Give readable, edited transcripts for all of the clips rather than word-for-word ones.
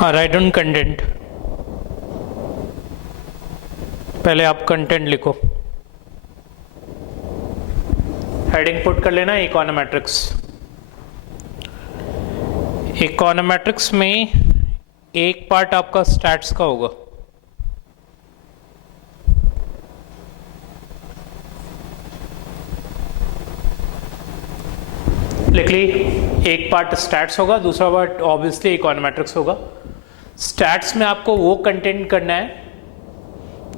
हाँ, right on content. पहले आप कंटेंट लिखो, हेडिंग पुट कर लेना इकोनोमेट्रिक्स। इकोनोमेट्रिक्स में एक पार्ट आपका स्टैट्स का होगा, लिख ली। एक पार्ट स्टैट्स होगा, दूसरा पार्ट ऑब्वियसली इकोनोमेट्रिक्स होगा। स्टैट्स में आपको वो कंटेंट करना है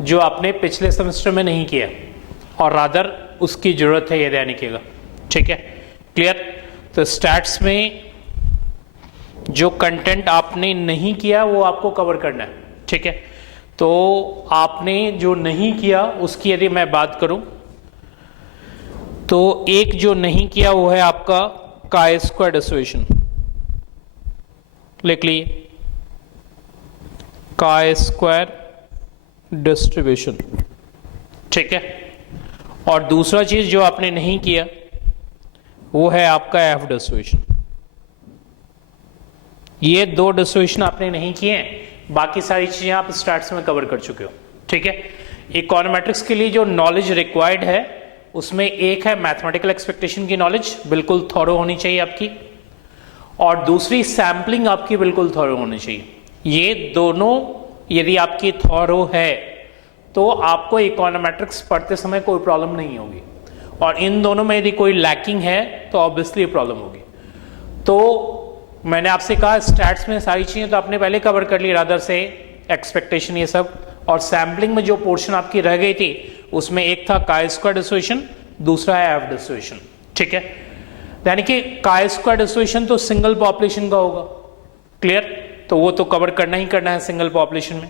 जो आपने पिछले सेमेस्टर में नहीं किया और रादर उसकी जरूरत है, ये ध्यान रखिएगा। ठीक है, क्लियर। तो स्टैट्स में जो कंटेंट आपने नहीं किया वो आपको कवर करना है। ठीक है, तो आपने जो नहीं किया उसकी यदि मैं बात करूं तो एक जो नहीं किया वो है आपका काई स्क्वायर डिस्ट्रीब्यूशन। लिख लिए, काई स्क्वायर डिस्ट्रीब्यूशन। ठीक है, और दूसरा चीज जो आपने नहीं किया वो है आपका एफ डिस्ट्रीब्यूशन। ये दो डिस्ट्रीब्यूशन आपने नहीं किए हैं, बाकी सारी चीजें आप स्टार्ट्स में कवर कर चुके हो। ठीक है, इकोनोमेट्रिक्स के लिए जो नॉलेज रिक्वायर्ड है उसमें एक है मैथमेटिकल एक्सपेक्टेशन की नॉलेज, बिल्कुल थॉरो होनी चाहिए आपकी, और दूसरी सैम्पलिंग आपकी बिल्कुल थॉरो होनी चाहिए। ये दोनों यदि आपकी थॉरो है तो आपको इकोनोमेट्रिक्स पढ़ते समय कोई प्रॉब्लम नहीं होगी, और इन दोनों में यदि कोई लैकिंग है तो ऑब्वियसली प्रॉब्लम होगी। तो मैंने आपसे कहा स्टैट्स में सारी चीजें तो आपने पहले कवर कर ली, रादर से एक्सपेक्टेशन ये सब, और सैम्पलिंग में जो पोर्शन आपकी रह गई थी उसमें एक था काई स्क्वायर डिस्ट्रीब्यूशन, दूसरा है एफ डिस्ट्रीब्यूशन। ठीक है, यानी कि काई स्क्वायर डिस्ट्रीब्यूशन तो सिंगल पॉपुलेशन का होगा, क्लियर, तो वो तो कवर करना ही करना है सिंगल पॉपुलेशन में।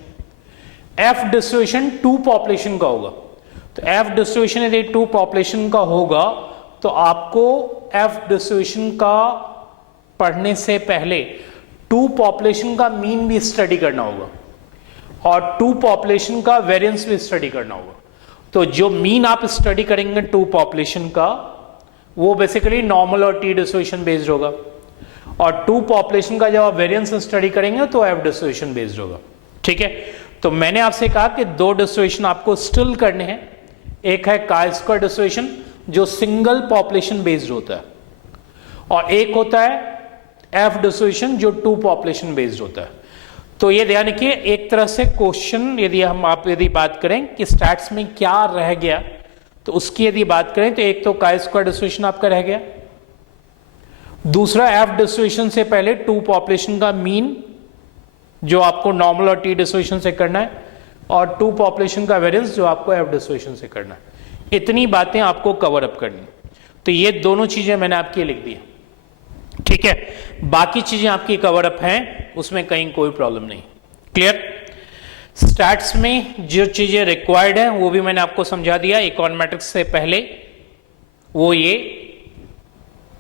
एफ डिस्ट्रीब्यूशन टू पॉपुलेशन का होगा, तो एफ डिस्ट्रीब्यूशन यदि टू पॉपुलेशन का होगा तो आपको एफ डिस्ट्रीब्यूशन का पढ़ने से पहले टू पॉपुलेशन का मीन भी स्टडी करना होगा और टू पॉपुलेशन का वेरिएंस भी स्टडी करना होगा। तो जो मीन आप स्टडी करेंगे टू पॉपुलेशन का वो बेसिकली नॉर्मल और टी डिस्ट्रीब्यूशन बेस्ड होगा, और टू पॉपुलेशन का जब आप वेरिएंस स्टडी करेंगे तो एफ डिस्ट्रीब्यूशन बेस्ड होगा। ठीक है, तो मैंने आपसे कहा कि दो डिस्ट्रीब्यूशन आपको स्टिल करने हैं, एक है काई स्क्वायर डिस्ट्रीब्यूशन जो सिंगल पॉपुलेशन बेस्ड होता है, और एक होता है एफ डिस्ट्रीब्यूशन जो टू पॉपुलेशन बेस्ड होता है। तो ये ध्यान रखिए, एक तरह से क्वेश्चन यदि बात करें कि स्टैट्स में क्या रह गया तो उसकी यदि बात करें तो एक तो काई स्क्वायर डिस्ट्रीब्यूशन आपका रह गया, दूसरा एफ डिस्ट्रीब्यूशन से पहले टू पॉपुलेशन का मीन जो आपको नॉर्मल और टी डिस्ट्रीब्यूशन से करना है, और टू पॉपुलेशन का वेरिएंस जो आपको एफ डिस्ट्रीब्यूशन से करना है। इतनी बातें आपको कवर अप करनी, तो ये दोनों चीजें मैंने आपकी लिख दी। ठीक है, बाकी चीजें आपकी कवर अप हैं, उसमें कहीं कोई प्रॉब्लम नहीं, क्लियर। स्टैट्स में जो चीजें रिक्वायर्ड है वो भी मैंने आपको समझा दिया इकोनोमेट्रिक्स से पहले। वो ये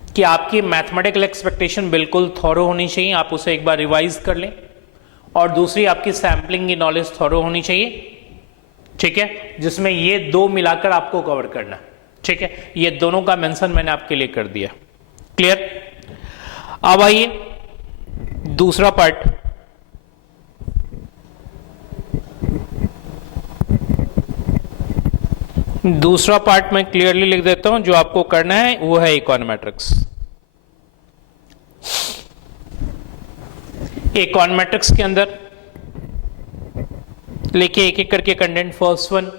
कि आपकी मैथमेटिकल एक्सपेक्टेशन बिल्कुल थॉरो होनी चाहिए, आप उसे एक बार रिवाइज कर लें, और दूसरी आपकी सैम्पलिंग की नॉलेज थॉरो होनी चाहिए। ठीक है, जिसमें ये दो मिलाकर आपको कवर करना है। ठीक है, ये दोनों का मेंशन मैंने आपके लिए कर दिया, क्लियर। अब आइए दूसरा पार्ट, दूसरा पार्ट मैं क्लियरली लिख देता हूं, जो आपको करना है वो है इकोनोमेट्रिक्स। इकोनोमेट्रिक्स के अंदर लिखिए एक एक करके content. First one,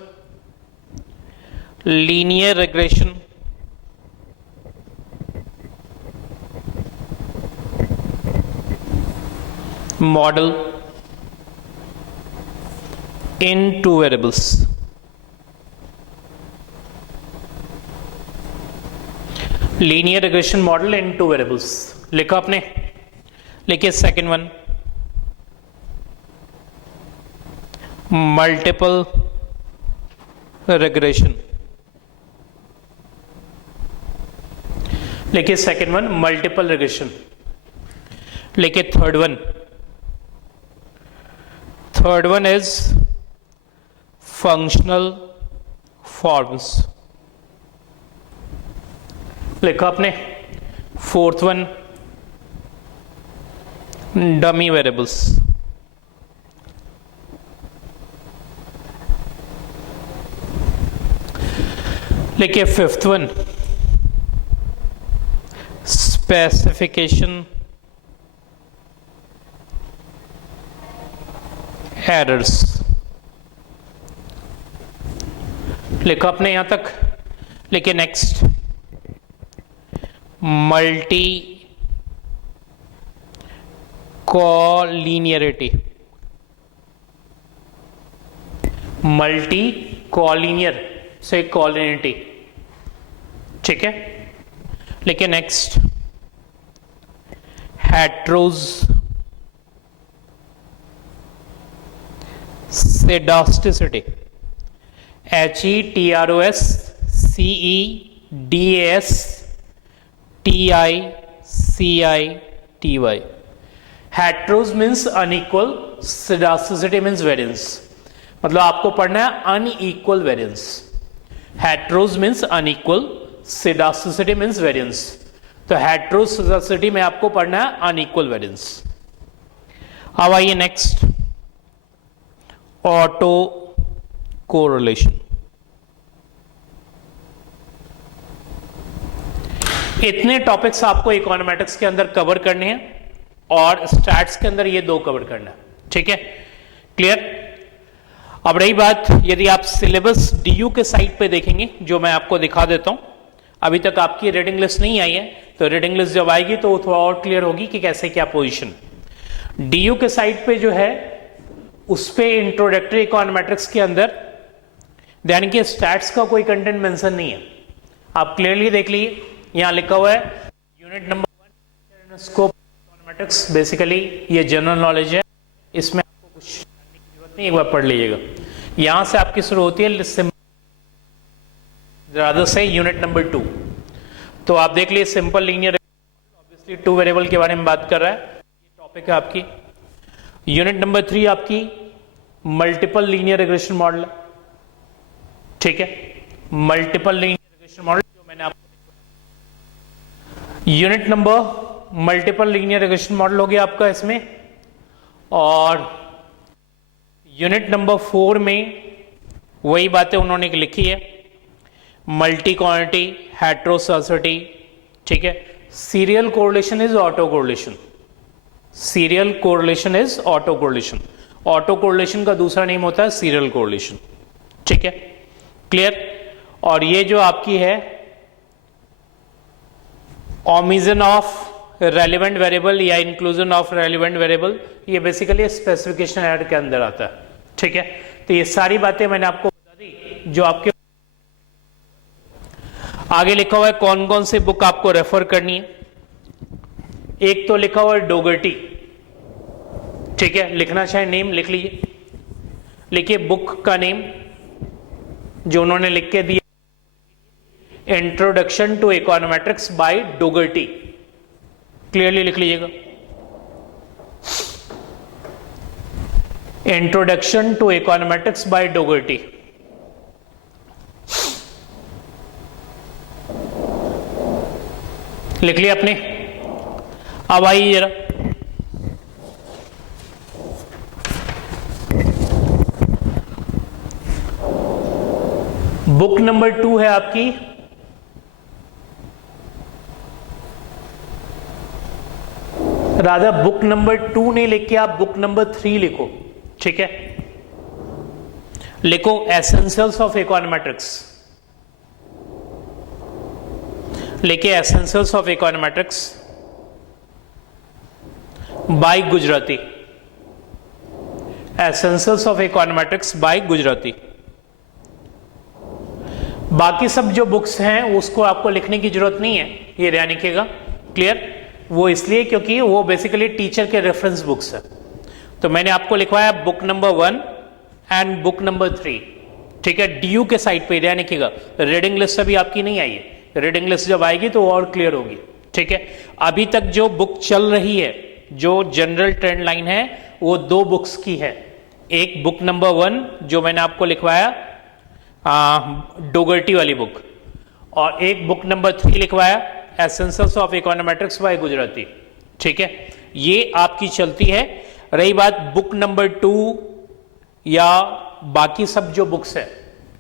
linear regression, model in two variables. Linear regression model in two variables लिखा आपने। लिखिए सेकेंड वन, मल्टीपल रिग्रेशन। लिखिए सेकेंड वन, मल्टीपल रिग्रेशन। लिखिए third one, third one is functional forms. लिखा आपने। Fourth one, dummy variables. लिखिए fifth one, specification errors. लिखो अपने यहां तक। लिखिए next, multicollinearity. Multicollinear से कॉलिनिटी, ठीक है। लिखिए next, heteroscedasticity. HETROSCEDASTICITY। हेट्रोज means unequal, scedasticity means variance. मतलब आपको पढ़ना है unequal variance. Heteros means unequal, scedasticity means variance. तो हेट्रोज सेडास्टिसिटी में आपको पढ़ना है अनइक्वल वेरिएंस। अब आइए नेक्स्ट, ऑटो कोरिलेशन। इतने टॉपिक्स आपको इकोनोमेट्रिक्स के अंदर कवर करने हैं और स्टैट्स के अंदर ये दो कवर करना है, ठीक है। क्लियर। अब रही बात, यदि आप सिलेबस डीयू के साइट पे देखेंगे, जो मैं आपको दिखा देता हूं, अभी तक आपकी रीडिंग लिस्ट नहीं आई है, तो रीडिंग लिस्ट जब आएगी तो थोड़ा और क्लियर होगी कि कैसे क्या पोजीशन। डीयू के साइट पे जो है उस पे इंट्रोडक्टरी इकोनोमेट्रिक्स के अंदर यानी कि स्टैट्स का कोई कंटेंट मेंशन नहीं है। आप क्लियरली देख लीजिए, यहां लिखा हुआ है unit number 1 scope econometrics. Basically ये जनरल नॉलेज है, इसमें आपको कुछ करने की जरूरत नहीं, एक बार पढ़ लीजिएगा। यहां से आपकी शुरू होती है ज्यादा से यूनिट नंबर 2। तो आप देख लीजिए, सिंपल लीनियर, ऑब्वियसली 2 वेरिएबल के बारे में बात कर रहा है, ये टॉपिक है आपकी। यूनिट नंबर 3 आपकी मल्टीपल लीनियर रिग्रेशन मॉडल, ठीक है। मल्टीपल लीनियर रिग्रेशन मॉडल जो मैंने आपको, unit number multiple linear regression model हो गया आपका इसमें। और यूनिट नंबर 4 में वही बातें उन्होंने लिखी है, मल्टी क्वांटिटी, हेट्रोसोसिटी, ठीक है। Serial correlation is auto correlation. Serial correlation is auto correlation. Auto correlation का दूसरा नेम होता है सीरियल कोरिलेशन, ठीक है। क्लियर। और ये जो आपकी है ओमिजन ऑफ रेलिवेंट वेरिएबल या इंक्लूजन ऑफ रेलिवेंट वेरिएबल, ये बेसिकली स्पेसिफिकेशन एरर के अंदर आता है, ठीक है। तो ये सारी बातें मैंने आपको बता दी जो आपके आगे लिखा हुआ है। कौन कौन से बुक आपको रेफर करनी है, एक तो लिखा हुआ है डोगर्टी, ठीक है। लिखना चाहे नेम लिख लीजिए, लिखिए बुक का नेम जो उन्होंने लिख के दिया, introduction to econometrics by Dougherty. Clearly लिख लीजिएगा, introduction to econometrics by Dougherty. लिख लिया आपने। अब आइए जरा, बुक नंबर 2 है आपकी राधा। बुक नंबर 2 नहीं लिख के आप बुक नंबर 3 लिखो, ठीक है। लिखो एसेंशियल्स ऑफ इकोनोमेट्रिक्स। लिखिए essentials of econometrics by Gujarati. Essentials of econometrics by Gujarati. बाकी सब जो बुक्स हैं उसको आपको लिखने की जरूरत नहीं है, ये ध्यान रखिएगा। क्लियर। वो इसलिए क्योंकि वो बेसिकली टीचर के रेफरेंस बुक्स है। तो मैंने आपको लिखवाया book number 1 and book number 3, ठीक है। डीयू के साइड पे ध्यान रखिएगा। रीडिंग लिस्ट अभी आपकी नहीं आई है, रीडिंग लिस्ट जब आएगी तो और क्लियर होगी, ठीक है। अभी तक जो बुक चल रही है, जो जनरल ट्रेंड लाइन है, वो 2 बुक्स की है। एक बुक नंबर 1 जो मैंने आपको लिखवाया डोगर्टी वाली बुक, और एक बुक नंबर 3 लिखवाया essentials of econometrics by Gujarati, ठीक है। ये आपकी चलती है। रही बात बुक नंबर 2 या बाकी सब जो बुक्स है,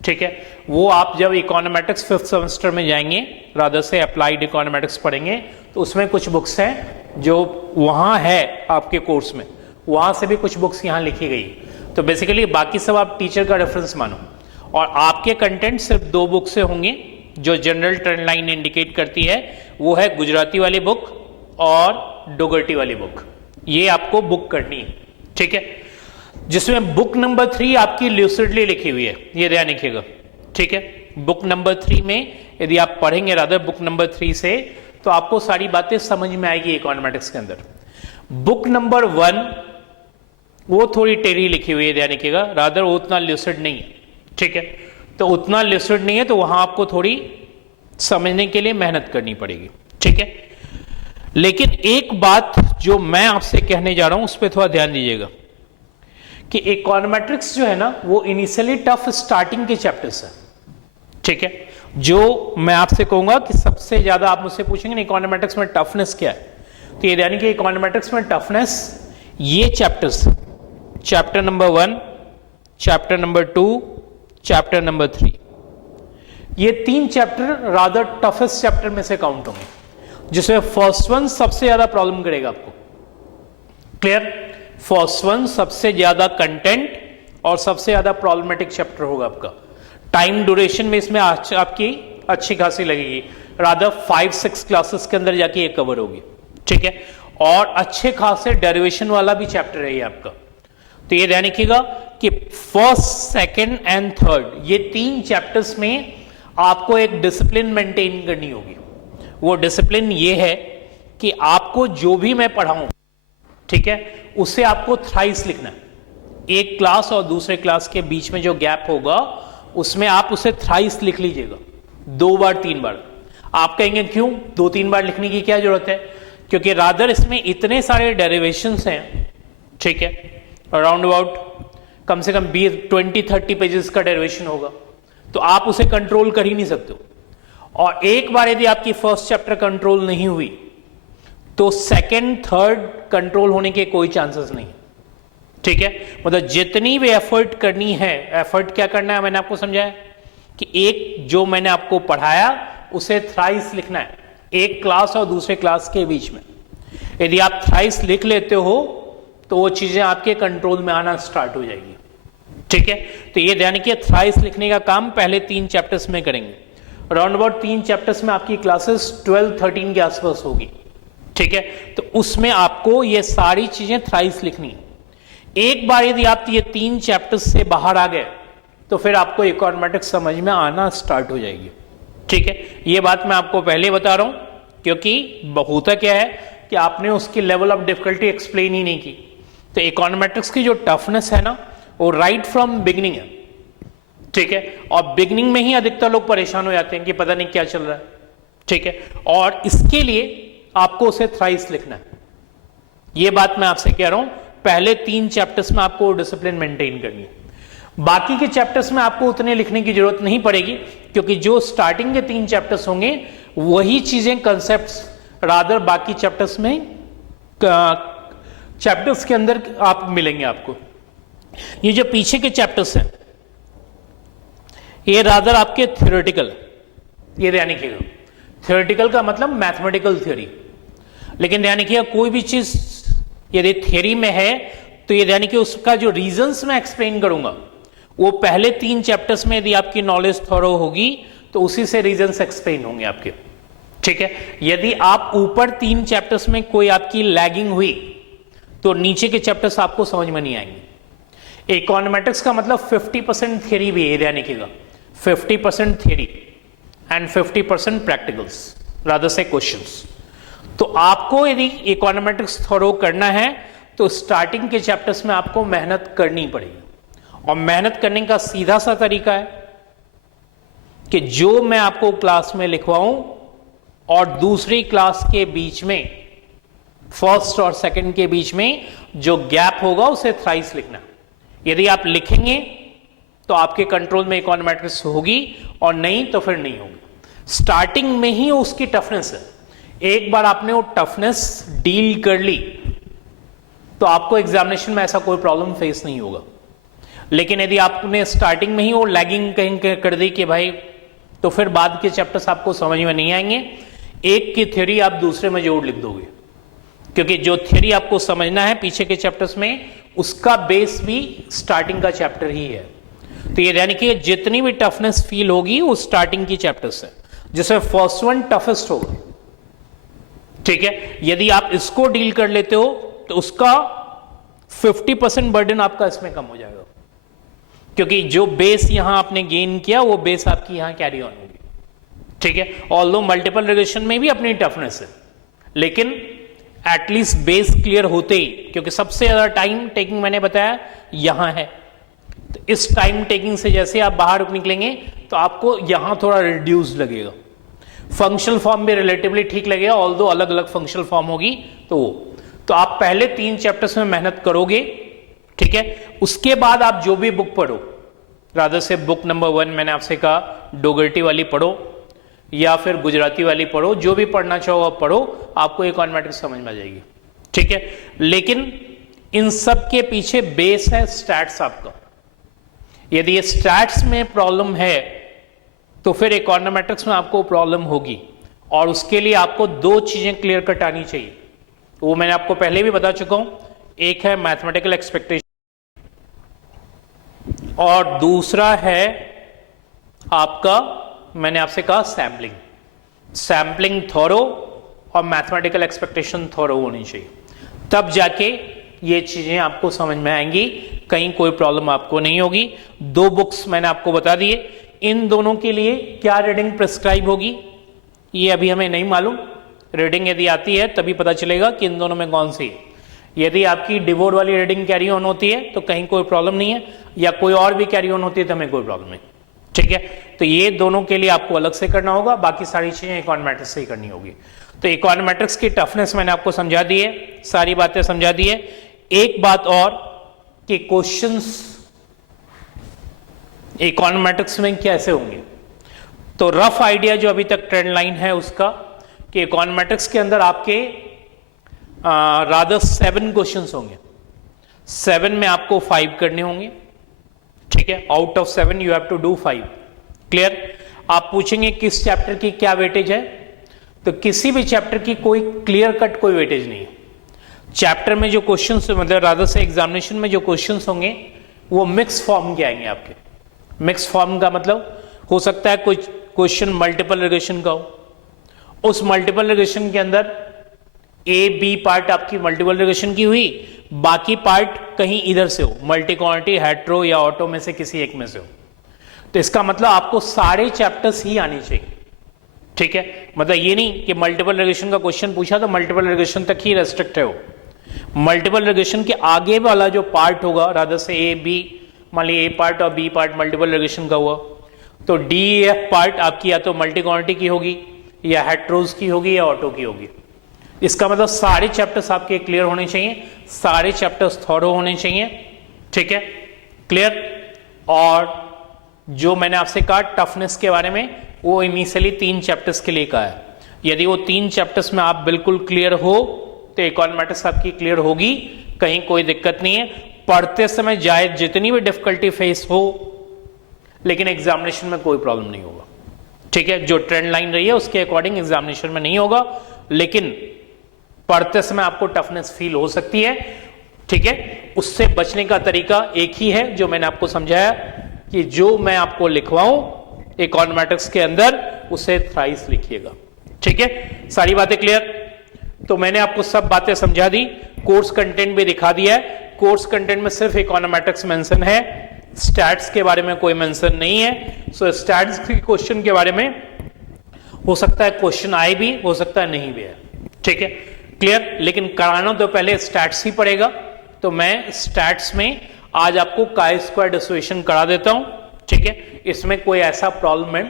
ठीक है, वो आप जब इकोनॉमेट्रिक्स 5th सेमेस्टर में जाएंगे, रादर से अप्लाइड इकोनॉमेट्रिक्स पढ़ेंगे, तो उसमें कुछ बुक्स हैं जो वहाँ है आपके कोर्स में, वहाँ से भी कुछ बुक्स यहाँ लिखी गई। तो बेसिकली बाकी सब आप टीचर का रेफरेंस मानो, और आपके कंटेंट सिर्फ 2 बुक से होंगे जो जनरल ट्रेंड लाइन इंडिकेट करती है, वो है गुजराती वाली बुक और डोगर्टी वाली बुक। ये आपको बुक करनी है, ठीक है, जिसमें बुक नंबर 3 आपकी ल्यूसिडली लिखी हुई है, ये ध्यान रखिएगा, ठीक है। बुक नंबर 3 में यदि आप पढ़ेंगे रादर बुक नंबर 3 से, तो आपको सारी बातें समझ में आएगी इकोनॉमेटिक्स के अंदर। बुक नंबर 1 वो थोड़ी टेढ़ी लिखी हुई है, ध्यान रखिएगा, रादर वो उतना ल्यूसिड नहीं है, ठीक है। तो उतना ल्यूसिड नहीं है, तो वहां आपको थोड़ी समझने के लिए मेहनत करनी पड़ेगी, ठीक है। लेकिन एक बात जो मैं आपसे कहने जा रहा हूं उस पर थोड़ा ध्यान दीजिएगा कि इकोनॉमेट्रिक्स जो है ना, वो इनिशियली टफ स्टार्टिंग के चैप्टर्स है, ठीक है। जो मैं आपसे कहूंगा कि सबसे ज्यादा आप मुझसे पूछेंगे इकोनॉमेट्रिक्स में टफनेस क्या है, तो ये यानी कि इकोनॉमेट्रिक्स में टफनेस ये chapters, chapter number 1, chapter number 2, chapter number 3, ये 3 चैप्टर रादर टफेस्ट चैप्टर में से काउंट होंगे, जिसमें फर्स्ट वन सबसे ज्यादा प्रॉब्लम करेगा आपको। क्लियर? फर्स्ट वन सबसे ज्यादा कंटेंट और सबसे ज्यादा प्रॉब्लमेटिक चैप्टर होगा आपका। टाइम ड्यूरेशन में इसमें आपकी अच्छी खासी लगेगी, रादर 5-6 क्लासेस के अंदर जाके ये कवर होगी, ठीक है। और अच्छे खासे डेरिवेशन वाला भी चैप्टर है ये आपका। तो ये ध्यान रखिएगा कि फर्स्ट, सेकंड एंड थर्ड, ये 3 चैप्टर्स में आपको एक डिसिप्लिन मेंटेन करनी होगी। वो डिसिप्लिन ये है कि आपको जो भी मैं पढ़ाऊं, ठीक है, उसे आपको थ्राइस लिखना है। एक क्लास और दूसरे क्लास के बीच में जो गैप होगा उसमें आप उसे थ्राइस लिख लीजिएगा, 2 बार 3 बार। आप कहेंगे क्यों 2-3 बार लिखने की क्या जरूरत है? क्योंकि रादर इसमें इतने सारे डेरिवेशंस हैं, ठीक है, अराउंड अबाउट कम से कम 20-30 पेजेस का डेरिवेशन होगा, तो आप उसे कंट्रोल कर ही नहीं सकते। और एक बार यदि आपकी फर्स्ट चैप्टर कंट्रोल नहीं हुई तो सेकंड, थर्ड कंट्रोल होने के कोई चांसेस नहीं, ठीक है। मतलब जितनी भी एफर्ट करनी है, एफर्ट क्या करना है मैंने आपको समझाया कि एक जो मैंने आपको पढ़ाया उसे थ्राइस लिखना है, एक क्लास और दूसरे क्लास के बीच में। यदि आप थ्राइस लिख लेते हो तो वो चीजें आपके कंट्रोल में आना स्टार्ट हो जाएगी, ठीक है। तो ये ध्यान रखिए, थ्राइस लिखने का काम पहले 3 चैप्टर्स में करेंगे। अराउंड अबाउट 3 चैप्टर्स में आपकी क्लासेस 12-13 के आसपास होगी, ठीक है। तो उसमें आपको ये सारी चीजें थ्राइस लिखनी है। एक बार यदि आप ये 3 चैप्टर्स से बाहर आ गए तो फिर आपको इकोनॉमेटिक्स समझ में आना स्टार्ट हो जाएगी, ठीक है। ये बात मैं आपको पहले बता रहा हूं, क्योंकि होता क्या है कि आपने उसकी लेवल ऑफ डिफिकल्टी एक्सप्लेन ही नहीं की। तो इकोनॉमेट्रिक्स की जो टफनेस है ना, वो राइट फ्रॉम बिगिनिंग है, ठीक है। और बिगिनिंग में ही अधिकतर लोग परेशान हो जाते हैं कि पता नहीं क्या चल रहा है, ठीक है। और इसके लिए आपको उसे थ्राइस लिखना है। ये बात मैं आपसे कह रहा हूं, पहले 3 चैप्टर्स में आपको डिसिप्लिन मेंटेन करनी है। बाकी के चैप्टर्स में आपको उतने लिखने की जरूरत नहीं पड़ेगी, क्योंकि जो स्टार्टिंग के 3 चैप्टर्स होंगे वही चीजें, कंसेप्ट्स रादर बाकी चैप्टर्स में, चैप्टर्स के अंदर आप मिलेंगे आपको। ये जो पीछे के चैप्टर्स हैं ये रादर आपके थ्योरेटिकल, ये ध्यान रखिएगा। थ्योरेटिकल का मतलब मैथमेटिकल थ्योरी। लेकिन ध्यान रखिएगा, कोई भी चीज यदि थ्योरी में है तो ये ध्यान रखिए उसका जो रीजंस मैं एक्सप्लेन करूंगा वो पहले 3 चैप्टर्स में यदि आपकी नॉलेज थॉरो होगी तो उसी से रीजंस एक्सप्लेन होंगे आपके, ठीक है। यदि आप ऊपर 3 चैप्टर्स में कोई आपकी लैगिंग हुई तो नीचे के चैप्टर्स आपको समझ में नहीं आएंगे। इकोनॉमेटिक्स का मतलब 50% थ्योरी भी है, ध्यान रखिएगा, 50% थ्योरी एंड 50% प्रैक्टिकल्स, रादर से क्वेश्चंस। तो आपको यदि इकोनॉमेटिक्स थॉरो करना है तो स्टार्टिंग के चैप्टर्स में आपको मेहनत करनी पड़ेगी। और मेहनत करने का सीधा सा तरीका है कि जो मैं आपको क्लास में लिखवाऊं और दूसरी क्लास के बीच में, फर्स्ट और सेकंड के बीच में जो गैप होगा उसे थ्राइस लिखना। यदि आप लिखेंगे तो आपके कंट्रोल में इकोनॉमेट्रिक्स होगी, और नहीं तो फिर नहीं होगी। स्टार्टिंग में ही उसकी टफनेस है। एक बार आपने वो टफनेस डील कर ली तो आपको एग्जामिनेशन में ऐसा कोई प्रॉब्लम फेस नहीं होगा। लेकिन यदि आपने स्टार्टिंग में ही वो लैगिंग कहीं कर दी कि भाई, तो फिर बाद के चैप्टर्स आपको समझ में नहीं आएंगे। एक की थ्योरी आप दूसरे में जोड़ लिख दोगे, क्योंकि जो थ्योरी आपको समझना है पीछे के चैप्टर्स में, उसका बेस भी स्टार्टिंग का चैप्टर ही है। तो ये यानी कि जितनी भी टफनेस फील होगी वो स्टार्टिंग की चैप्टर्स है, जिसमें फर्स्ट वन टफेस्ट होगा। ठीक है, यदि आप इसको डील कर लेते हो तो उसका 50% बर्डन आपका इसमें कम हो जाएगा, क्योंकि जो बेस यहां आपने गेन किया वो बेस आपकी यहां कैरी ऑन होगी। ठीक है, ऑल्दो मल्टीपल रिग्रेशन में भी अपनी टफनेस है, लेकिन एटलीस्ट बेस क्लियर होते ही, क्योंकि सबसे ज्यादा टाइम टेकिंग मैंने बताया यहां है, तो इस टाइम टेकिंग से जैसे आप बाहर निकलेंगे तो आपको यहां थोड़ा रिड्यूस लगेगा। फंक्शनल फॉर्म भी रिलेटिवली ठीक लगेगा, ऑल्दो अलग अलग फंक्शनल फॉर्म होगी। तो आप पहले 3 चैप्टर्स में मेहनत करोगे, ठीक है, उसके बाद आप जो भी बुक पढ़ो, रादर से बुक नंबर 1 मैंने आपसे कहा डोगर्टी वाली पढ़ो या फिर गुजराती वाली पढ़ो, जो भी पढ़ना चाहो आप पढ़ो, आपको इकोनॉमेट्रिक्स समझ में आ जाएगी। ठीक है, लेकिन इन सब के पीछे बेस है स्टैट्स आपका। यदि ये स्टैट्स में प्रॉब्लम है तो फिर इकोनॉमेट्रिक्स में आपको प्रॉब्लम होगी, और उसके लिए आपको 2 चीजें क्लियर कट आनी चाहिए। वो मैंने आपको पहले भी बता चुका हूं, एक है मैथमेटिकल एक्सपेक्टेशन और दूसरा है आपका, मैंने आपसे कहा सैम्पलिंग थोरो और मैथमेटिकल एक्सपेक्टेशन थोरो होनी चाहिए, तब जाके ये चीजें आपको समझ में आएंगी, कहीं कोई प्रॉब्लम आपको नहीं होगी। 2 बुक्स मैंने आपको बता दिए, इन दोनों के लिए क्या रीडिंग प्रिस्क्राइब होगी ये अभी हमें नहीं मालूम। रीडिंग यदि आती है तभी पता चलेगा कि इन दोनों में कौन सी है। यदि आपकी डिवोड वाली रीडिंग कैरी ऑन होती है तो कहीं कोई प्रॉब्लम नहीं है, या कोई और भी कैरी ऑन होती है तो हमें कोई प्रॉब्लम नहीं। ठीक है, तो ये दोनों के लिए आपको अलग से करना होगा, बाकी सारी चीजें इकोनॉमेट्रिक्स से ही करनी होगी। तो इकोनॉमेट्रिक्स की टफनेस मैंने आपको समझा दी है, सारी बातें समझा दी है। एक बात और कि क्वेश्चंस इकोनॉमेट्रिक्स में कैसे होंगे, तो रफ आइडिया जो अभी तक ट्रेंड लाइन है उसका, कि इकोनॉमेट्रिक्स के अंदर आपके रादर 7 क्वेश्चंस होंगे। 7 में आपको 5 करने होंगे। ठीक है, out of 7 you have to do 5। Clear? आप पूछेंगे किस चैप्टर की क्या वेटेज है, तो किसी भी चैप्टर की कोई क्लियर कट कोई वेटेज नहीं है। चैप्टर में जो क्वेश्चंस, मतलब रादर से एग्जामिनेशन में जो क्वेश्चंस होंगे वो मिक्स फॉर्म के आएंगे आपके। मिक्स फॉर्म का मतलब हो सकता है कोई क्वेश्चन मल्टीपल रिग्रेशन का हो, उस मल्टीपल रिग्रेशन के अंदर ए बी पार्ट आपकी मल्टीपल रिग्रेशन की हुई, बाकी पार्ट कहीं इधर से हो, मल्टी क्वांटिटी, हेट्रो या ऑटो में से किसी एक में से हो। तो इसका मतलब आपको सारे चैप्टर्स ही आने चाहिए। ठीक है, मतलब ये नहीं कि मल्टीपल रिग्रेशन का क्वेश्चन पूछा तो मल्टीपल रिग्रेशन तक ही रेस्ट्रिक्ट है। वो मल्टीपल रिग्रेशन के आगे वाला जो पार्ट होगा, रादर से ए बी, मान लीजिए ए पार्ट और बी पार्ट मल्टीपल रिग्रेशन का हुआ, तो डी एफ पार्ट आपकी या तो मल्टी क्वांटिटी की होगी, या हेट्रोज की होगी, या ऑटो की होगी। इसका मतलब सारे चैप्टर्स आपके क्लियर होने चाहिए, सारे चैप्टर्स थॉरो होने चाहिए। ठीक है, क्लियर? और जो मैंने आपसे कहा टफनेस के बारे में, वो इनिशियली 3 चैप्टर्स के लिए कहा है। यदि वो 3 चैप्टर्स में आप बिल्कुल क्लियर हो तो इकोनॉमेट्रिक्स आपकी क्लियर होगी, कहीं कोई दिक्कत नहीं है। पढ़ते समय जाए जितनी भी डिफिकल्टी फेस हो, लेकिन एग्जामिनेशन में कोई प्रॉब्लम नहीं होगा। ठीक है, जो ट्रेंड लाइन रही है उसके अकॉर्डिंग एग्जामिनेशन में नहीं होगा, लेकिन पढ़ते समय आपको टफनेस फील हो सकती है। ठीक है, उससे बचने का तरीका एक ही है जो मैंने आपको समझाया, कि जो मैं आपको लिखवाऊं इकोनॉमेट्रिक्स के अंदर उसे थ्राइस लिखिएगा। ठीक है, सारी बातें क्लियर? तो मैंने आपको सब बातें समझा दी, कोर्स कंटेंट भी दिखा दिया है। कोर्स कंटेंट में सिर्फ इकोनॉमेट्रिक्स मेंशन है, स्टैट्स के बारे में कोई मेंशन नहीं है। सो स्टैट्स के क्वेश्चन के बारे में हो सकता है क्वेश्चन आए भी, हो सकता है नहीं भी है। ठीक है, क्लियर? लेकिन कराना तो पहले स्टैट्स ही पड़ेगा, तो मैं स्टैट्स में आज आपको काई स्क्वायर डिस्ट्रीब्यूशन करा देता हूं। ठीक है, इसमें कोई ऐसा प्रॉब्लम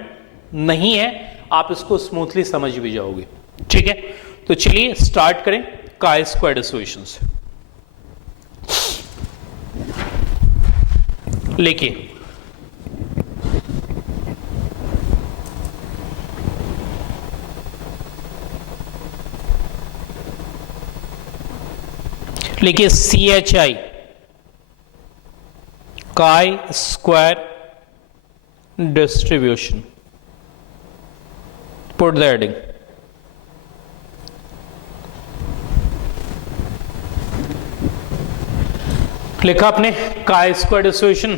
नहीं है, आप इसको स्मूथली समझ भी जाओगे। ठीक है, तो चलिए स्टार्ट करें काई स्क्वायर डिस्ट्रीब्यूशन से। लिखिए, लिखिए CHI chi-square distribution. Put the heading. लिखा आपने chi-square distribution.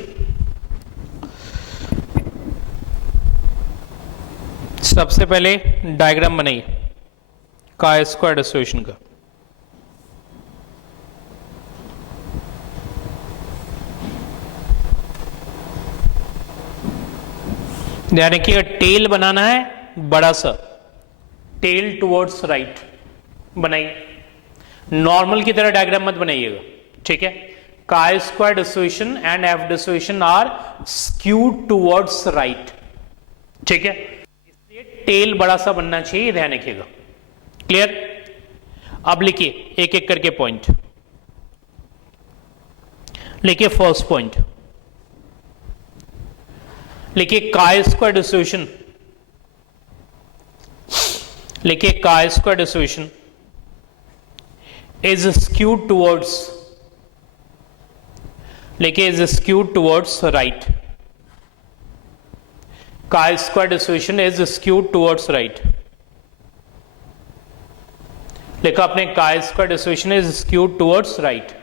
सबसे पहले डायग्राम बनाइए chi-square distribution का. यानी कि टेल बनाना है बड़ा सा, टेल टुवर्ड्स राइट बनाइए. नॉर्मल की तरह डायग्राम मत बनाइएगा, ठीक है. chi-square distribution and f distribution are skewed towards right, ठीक है. इसलिए टेल बड़ा सा बनना चाहिए, ध्यान रखिएगा. क्लियर. अब लिखिए एक एक करके पॉइंट. लिखिए फर्स्ट पॉइंट, लिखिए chi-square distribution. लिखिए chi-square distribution is skewed towards, लिखिए is skewed towards right. chi-square distribution is skewed towards right. लिखा आपने chi-square distribution is skewed towards right.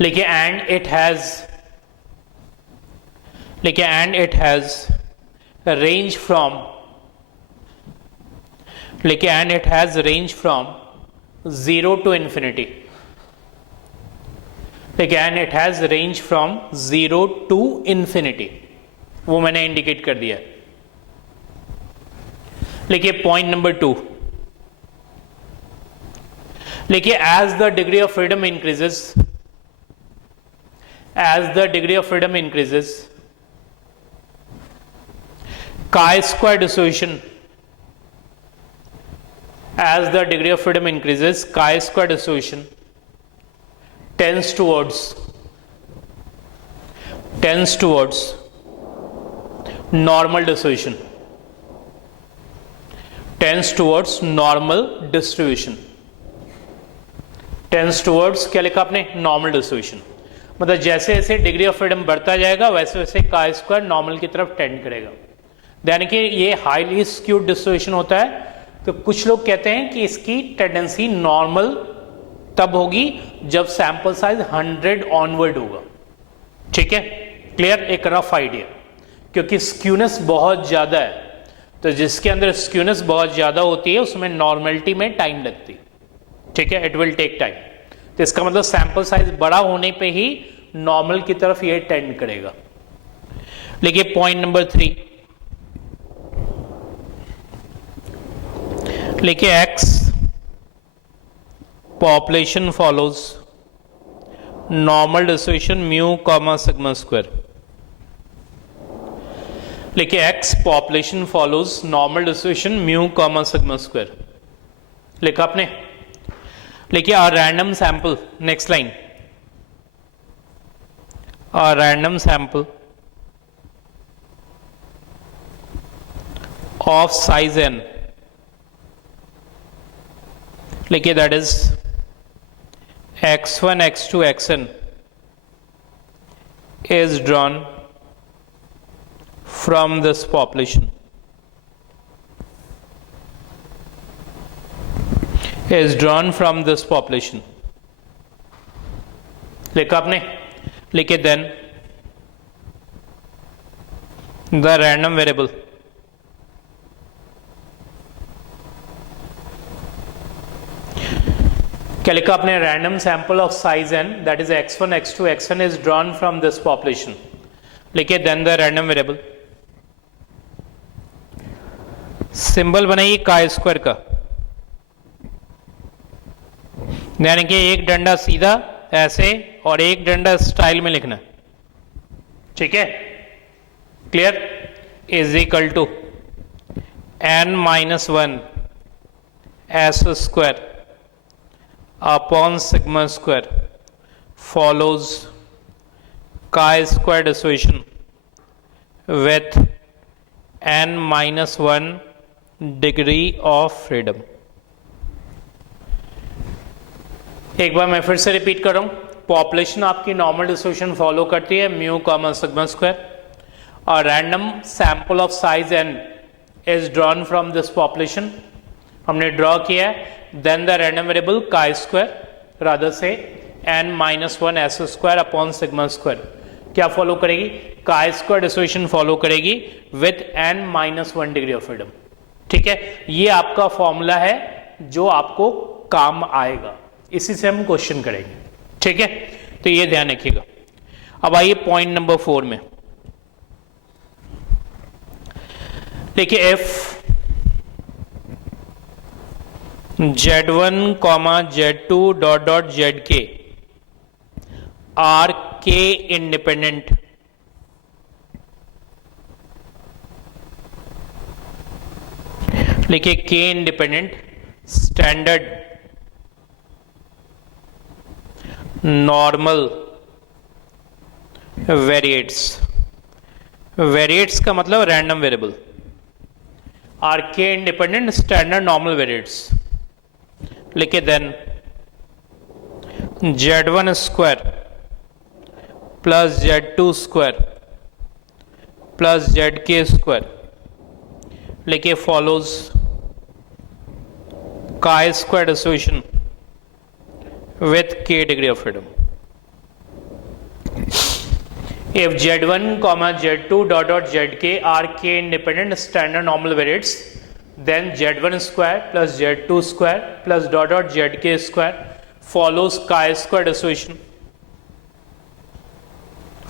लिखिए and it has, लिखिए and it has a range from, लिखिए and it has range from 0 to infinity. लिखिए and it has range from 0 to infinity. वो मैंने indicate कर दिया. लिखिए पॉइंट नंबर 2, लिखिए as the degree of freedom increases, as the degree of freedom increases, chi-square distribution, as the degree of freedom increases, chi-square distribution tends towards normal distribution, tends towards normal distribution, tends towards क्या लिखा आपने, normal distribution. मतलब जैसे जैसे degree of freedom बढ़ता जाएगा वैसे वैसे chi-square नॉर्मल की तरफ टेंड करेगा. यानी कि ये हाईली स्क्यूड डिस्ट्रीब्यूशन होता है. तो कुछ लोग कहते हैं कि इसकी टेंडेंसी नॉर्मल तब होगी जब सैंपल साइज 100 ऑनवर्ड होगा, ठीक है. क्लियर. एक रफ आइडिया, क्योंकि स्क्यूनेस बहुत ज्यादा है, तो जिसके अंदर स्क्यूनेस बहुत ज्यादा होती है उसमें नॉर्मलिटी में टाइम लगती है, ठीक है. It will take time. तो इसका मतलब सैंपल साइज बड़ा होने पे ही नॉर्मल की तरफ ये टेंड करेगा. देखिए पॉइंट नंबर 3, लिखिए x population follows normal distribution mu comma sigma square. लिखिए x population follows normal distribution mu comma sigma square. लिखा आपने. लिखिए a random sample, next line, a random sample of size n, लिखिए that is x1 x2 xn is drawn from this population, is drawn from this population. लिखा आपने. लिखिए then the random variable क्या लिखा आपने, random sample of size n that is x1 x2 xn is drawn from this population. लिखिए then the random variable. Symbol बनाइए chi-square का, यानी कि एक डंडा सीधा ऐसे और एक डंडा स्टाइल में लिखना, ठीक है. Clear. Is equal to n-1 s square upon sigma square follows chi-square distribution with n-1 degree of freedom. एक बार मैं फिर से रिपीट कर रहा हूं. पॉपुलेशन आपकी नॉर्मल डिस्ट्रीब्यूशन फॉलो करती है म्यू कॉमन सिग्मा स्क्वायर, और random sample of size n is drawn from this population, हमने ड्रॉ किया है, then the random variable chi square rather से n-1 s square upon sigma square क्या follow करेगी, chi square distribution follow करेगी with n-1 degree of freedom. ठीक है, ये आपका फॉर्मूला है जो आपको काम आएगा, इसी से हम क्वेश्चन करेंगे। ठीक है, तो ये ध्यान रखिएगा। अब आइए पॉइंट नंबर 4 में। देखिए if Z1, Z2 dot dot ZK are k independent, लिखिए k independent standard normal variates, variates का मतलब random variable, are k independent standard normal variates, लिखिए then Z1 square plus Z2 square plus ZK square, लिखिए follows chi square distribution with k degree of freedom. If Z1, Z2 dot dot ZK are k independent standard normal variates, then Z1 square plus Z2 square plus dot dot ZK square follows chi square distribution.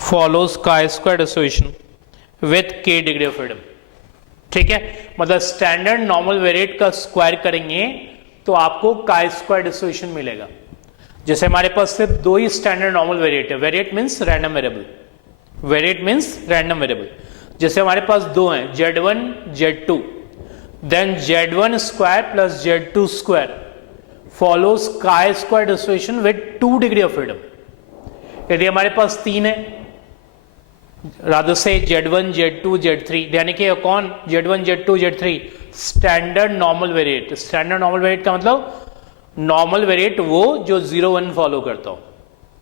Follows chi square distribution with k degree of freedom. ठीक है, मतलब standard normal variate का square करेंगे तो आपको chi square distribution मिलेगा। जैसे हमारे पास सिर्फ दो ही स्टैंडर्ड नॉर्मल वेरिएट है, variate means random variable, variate means random variable. जैसे हमारे पास दो हैं Z1 Z2, then Z1 square plus Z2 square follows chi square distribution with 2 degree of freedom. यदि हमारे पास तीन है रादर से Z1 Z2 Z3, यानी कि कौन Z1 Z2 Z3 standard normal variate. Standard normal variate का मतलब नॉर्मल वेरिएट वो जो 0-1 फॉलो करता हो।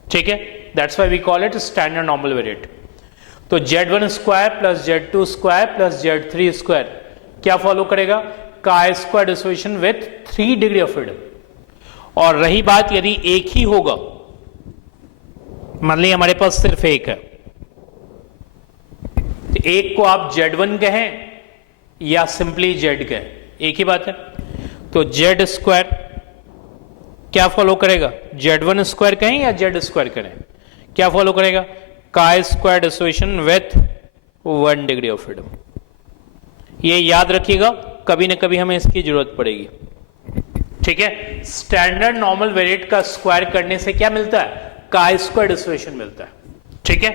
ठीक है, that's why we call it standard normal variate. तो Z1 square plus Z2 square plus Z3 square क्या फॉलो करेगा, chi square distribution with 3 degree of freedom. और रही बात यदि एक ही होगा, मान लीजिए हमारे पास सिर्फ एक है, तो एक को आप Z1 कहें या सिंपली Z कहें, एक ही बात है। तो Z स्क्वायर क्या फॉलो करेगा, Z1 स्क्वायर कहें या Z स्क्वायर करें, क्या फॉलो करेगा, chi square distribution with 1 degree of freedom. ये याद रखिएगा, कभी ना कभी हमें इसकी जरूरत पड़ेगी। ठीक है, स्टैंडर्ड नॉर्मल वेरिएट का स्क्वायर करने से क्या मिलता है, chi स्क्वायर डिस्ट्रीब्यूशन मिलता है। ठीक है,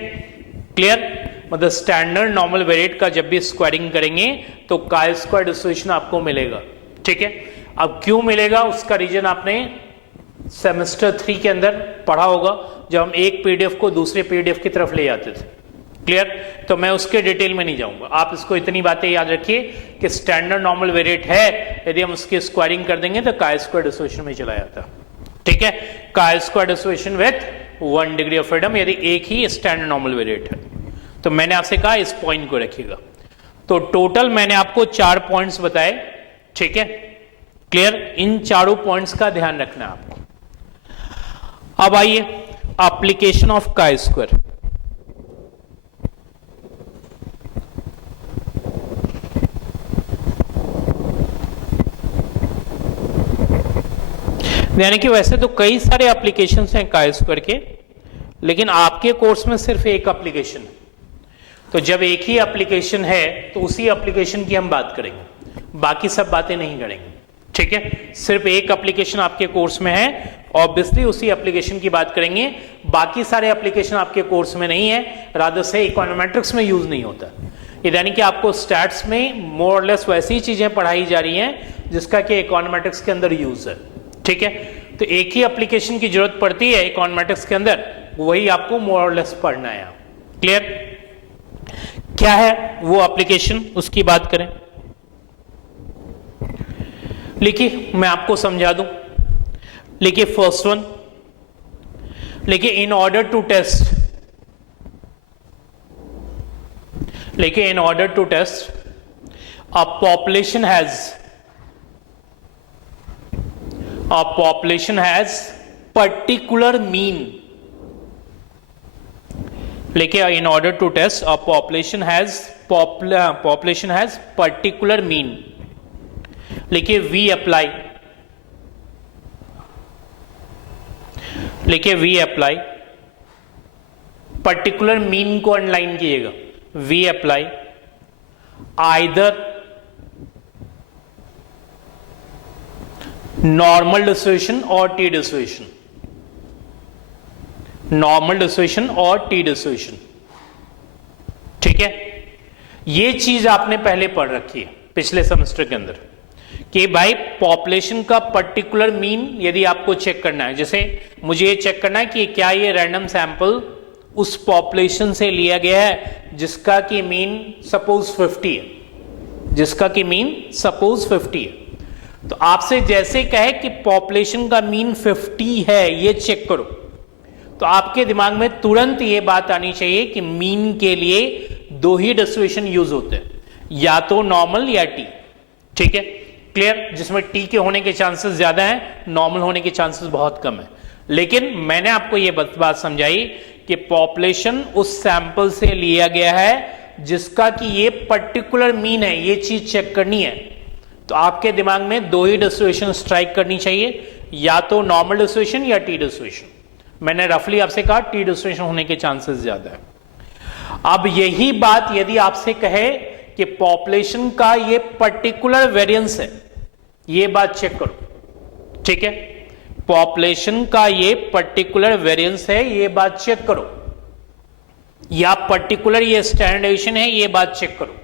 क्लियर, मतलब स्टैंडर्ड नॉर्मल वेरिएट का जब भी स्क्वायरिंग करेंगे तो chi स्क्वायर डिस्ट्रीब्यूशन आपको मिलेगा। ठीक है, अब क्यों मिलेगा उसका रीजन आपने सेमेस्टर 3 के अंदर पढ़ा होगा, जब हम एक पीडीएफ को दूसरे पीडीएफ की तरफ ले जाते थे। क्लियर, तो मैं उसके डिटेल में नहीं जाऊंगा, आप इसको इतनी बातें याद रखिए कि स्टैंडर्ड नॉर्मल वेरिएट है, यदि हम उसकी स्क्वायरिंग कर देंगे तो chi स्क्वायर डिस्ट्रीब्यूशन में चला जाता। ठीक है, chi square distribution with 1 degree of freedom यदि एक ही स्टैंडर्ड नॉर्मल वेरिएट है। तो मैंने आपसे कहा इस पॉइंट को रखिएगा। तो टोटल मैंने आपको 4 पॉइंट्स बताए। ठीक है, क्लियर, इन चारों पॉइंट्स का ध्यान रखना है आपको। अब आइए एप्लीकेशन ऑफ chi स्क्वायर। यानी कि वैसे तो कई सारे एप्लीकेशंस हैं chi स्क्वायर के, लेकिन आपके कोर्स में सिर्फ एक एप्लीकेशन है। तो जब एक ही एप्लीकेशन है तो उसी एप्लीकेशन की हम बात करेंगे, बाकी सब बातें नहीं करेंगे। ठीक है, सिर्फ एक एप्लीकेशन आपके कोर्स में है, ऑब्वियसली उसी एप्लीकेशन की बात करेंगे, बाकी सारे एप्लीकेशन आपके कोर्स में नहीं है, रादर से इकोनोमेट्रिक्स में यूज नहीं होता। यानी कि आपको स्टैट्स में मोर और लेस वैसी चीजें पढ़ाई जा रही हैं जिसका कि इकोनोमेट्रिक्स के अंदर यूज है। ठीक है, तो एक ही एप्लीकेशन की जरूरत पड़ती है इकोनोमेट्रिक्स के अंदर, वही आपको मोर और लेस पढ़ना है। क्लियर, क्या है वो एप्लीकेशन, उसकी बात करें। लिखिए, मैं आपको समझा दूं। लिखिए फर्स्ट वन, लेकिन इन ऑर्डर टू टेस्ट, लेकिन in order to test a population has particular mean, लेकिन in order to test a population has particular mean, लेकिन we apply particular mean को अंडरलाइन कीजिएगा, we apply either normal distribution और T distribution, normal distribution और T distribution. ठीक है, ये चीज आपने पहले पढ़ रखी है पिछले सेमेस्टर के अंदर कि भाई पॉपुलेशन का पर्टिकुलर मीन यदि आपको चेक करना है, जैसे मुझे ये चेक करना है कि क्या ये रैंडम सैंपल उस पॉपुलेशन से लिया गया है जिसका कि मीन सपोज 50 है, जिसका कि मीन सपोज 50 है। तो आपसे जैसे कहे कि पॉपुलेशन का मीन 50 है, ये चेक करो, तो आपके दिमाग में तुरंत ये बात आनी चाहिए कि मीन के लिए दो ही डिस्ट्रीब्यूशन यूज होते हैं, या तो नॉर्मल या टी। ठीक है, क्लियर, जिसमें टी के होने के चांसेस ज्यादा हैं, नॉर्मल होने के चांसेस बहुत कम है। लेकिन मैंने आपको ये बात समझाई कि पॉपुलेशन उस सैंपल से लिया गया है जिसका कि ये पर्टिकुलर मीन है, ये चीज चेक करनी है। तो आपके दिमाग में दो ही डिस्ट्रीब्यूशन स्ट्राइक करनी चाहिए, या तो नॉर्मल डिस्ट्रीब्यूशन या टी डिस्ट्रीब्यूशन। मैंने रफली आपसे कहा टी डिस्ट्रीब्यूशन होने के चांसेस ज्यादा है। अब यही बात यदि आपसे कहे कि पॉपुलेशन का ये पर्टिकुलर वेरिएंस है, ये बात चेक करो। ठीक है, पॉपुलेशन का ये पर्टिकुलर वेरिएंस है, ये बात चेक करो, या पर्टिकुलर ये स्टैंडर्ड डेविएशन है, ये बात चेक करो।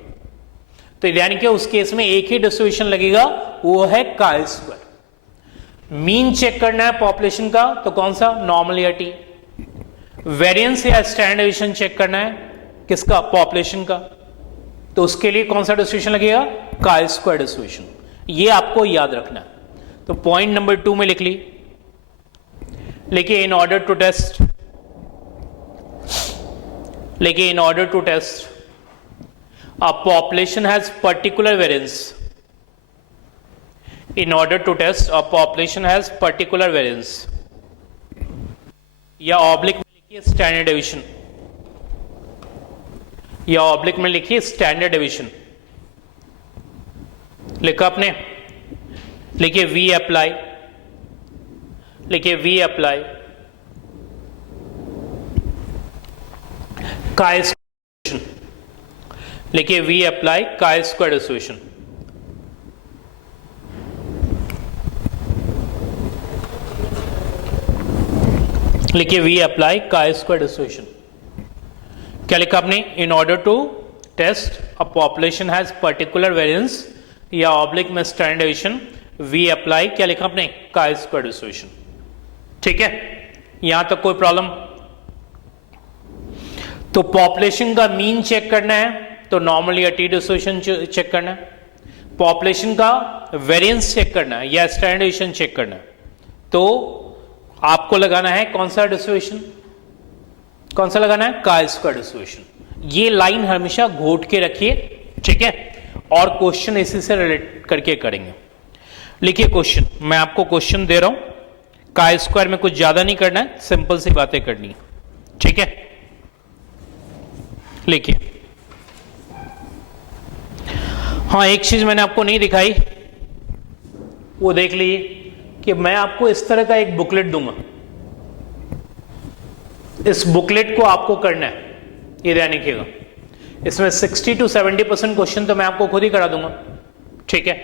तो यानी कि उस केस में एक ही डिस्ट्रीब्यूशन लगेगा, वो है काई स्क्वायर। मीन चेक करना है पॉपुलेशन का, तो कौन सा, नॉर्मल या टी। वेरिएंस या स्टैंडर्ड डेविएशन चेक करना है किसका, पॉपुलेशन का, तो उसके लिए कौन सा डिस्ट्रीब्यूशन लगेगा, काई स्क्वायर डिस्ट्रीब्यूशन। ये आपको याद रखना है। तो पॉइंट नंबर 2 में लिख ली, लेकिन इन ऑर्डर टू टेस्ट, लेकिन in order to test a population has particular variance, in order to test a population has particular variance, या ऑब्लिक में लिखिए स्टैंडर्ड डेविएशन, या ऑब्लिक में लिखिए स्टैंडर्ड डेविएशन। लिखा आपने, लिखिए वी अप्लाई, लिखिए वी अप्लाई काई, लिखिए we apply chi square distribution. लिखिए we apply chi square distribution. क्या लिखा आपने, in order to test a population has particular variance, या ऑब्लिक में स्टैंडर्ड डेविएशन, वी अप्लाई, क्या लिखा आपने, काई स्क्वायर डिस्ट्रीब्यूशन। ठीक है, यहां तक कोई प्रॉब्लम? तो पॉपुलेशन का मीन चेक करना है तो नॉर्मल या टी डिस्ट्रीब्यूशन चेक करना है, पॉपुलेशन का वेरिएंस चेक करना है या स्टैंडर्ड डेविएशन चेक करना है, तो आपको लगाना है कौन सा डिस्ट्रीब्यूशन, कौन सा लगाना है, काई स्क्वायर डिस्ट्रीब्यूशन। ये लाइन हमेशा घोट के रखिए। ठीक है, और क्वेश्चन इसी से रिलेट करके करेंगे। लिखिए क्वेश्चन, मैं आपको क्वेश्चन दे रहा हूं, काई स्क्वायर में कुछ ज्यादा नहीं करना है, सिंपल सी बातें करनी है। ठीक है, लिखिए। हाँ, एक चीज मैंने आपको नहीं दिखाई, वो देख लीजिए कि मैं आपको इस तरह का एक बुकलेट दूंगा, इस बुकलेट को आपको करना है, ये ध्यान रखिएगा। इसमें 60 to 70% क्वेश्चन तो मैं आपको खुद ही करा दूंगा। ठीक है,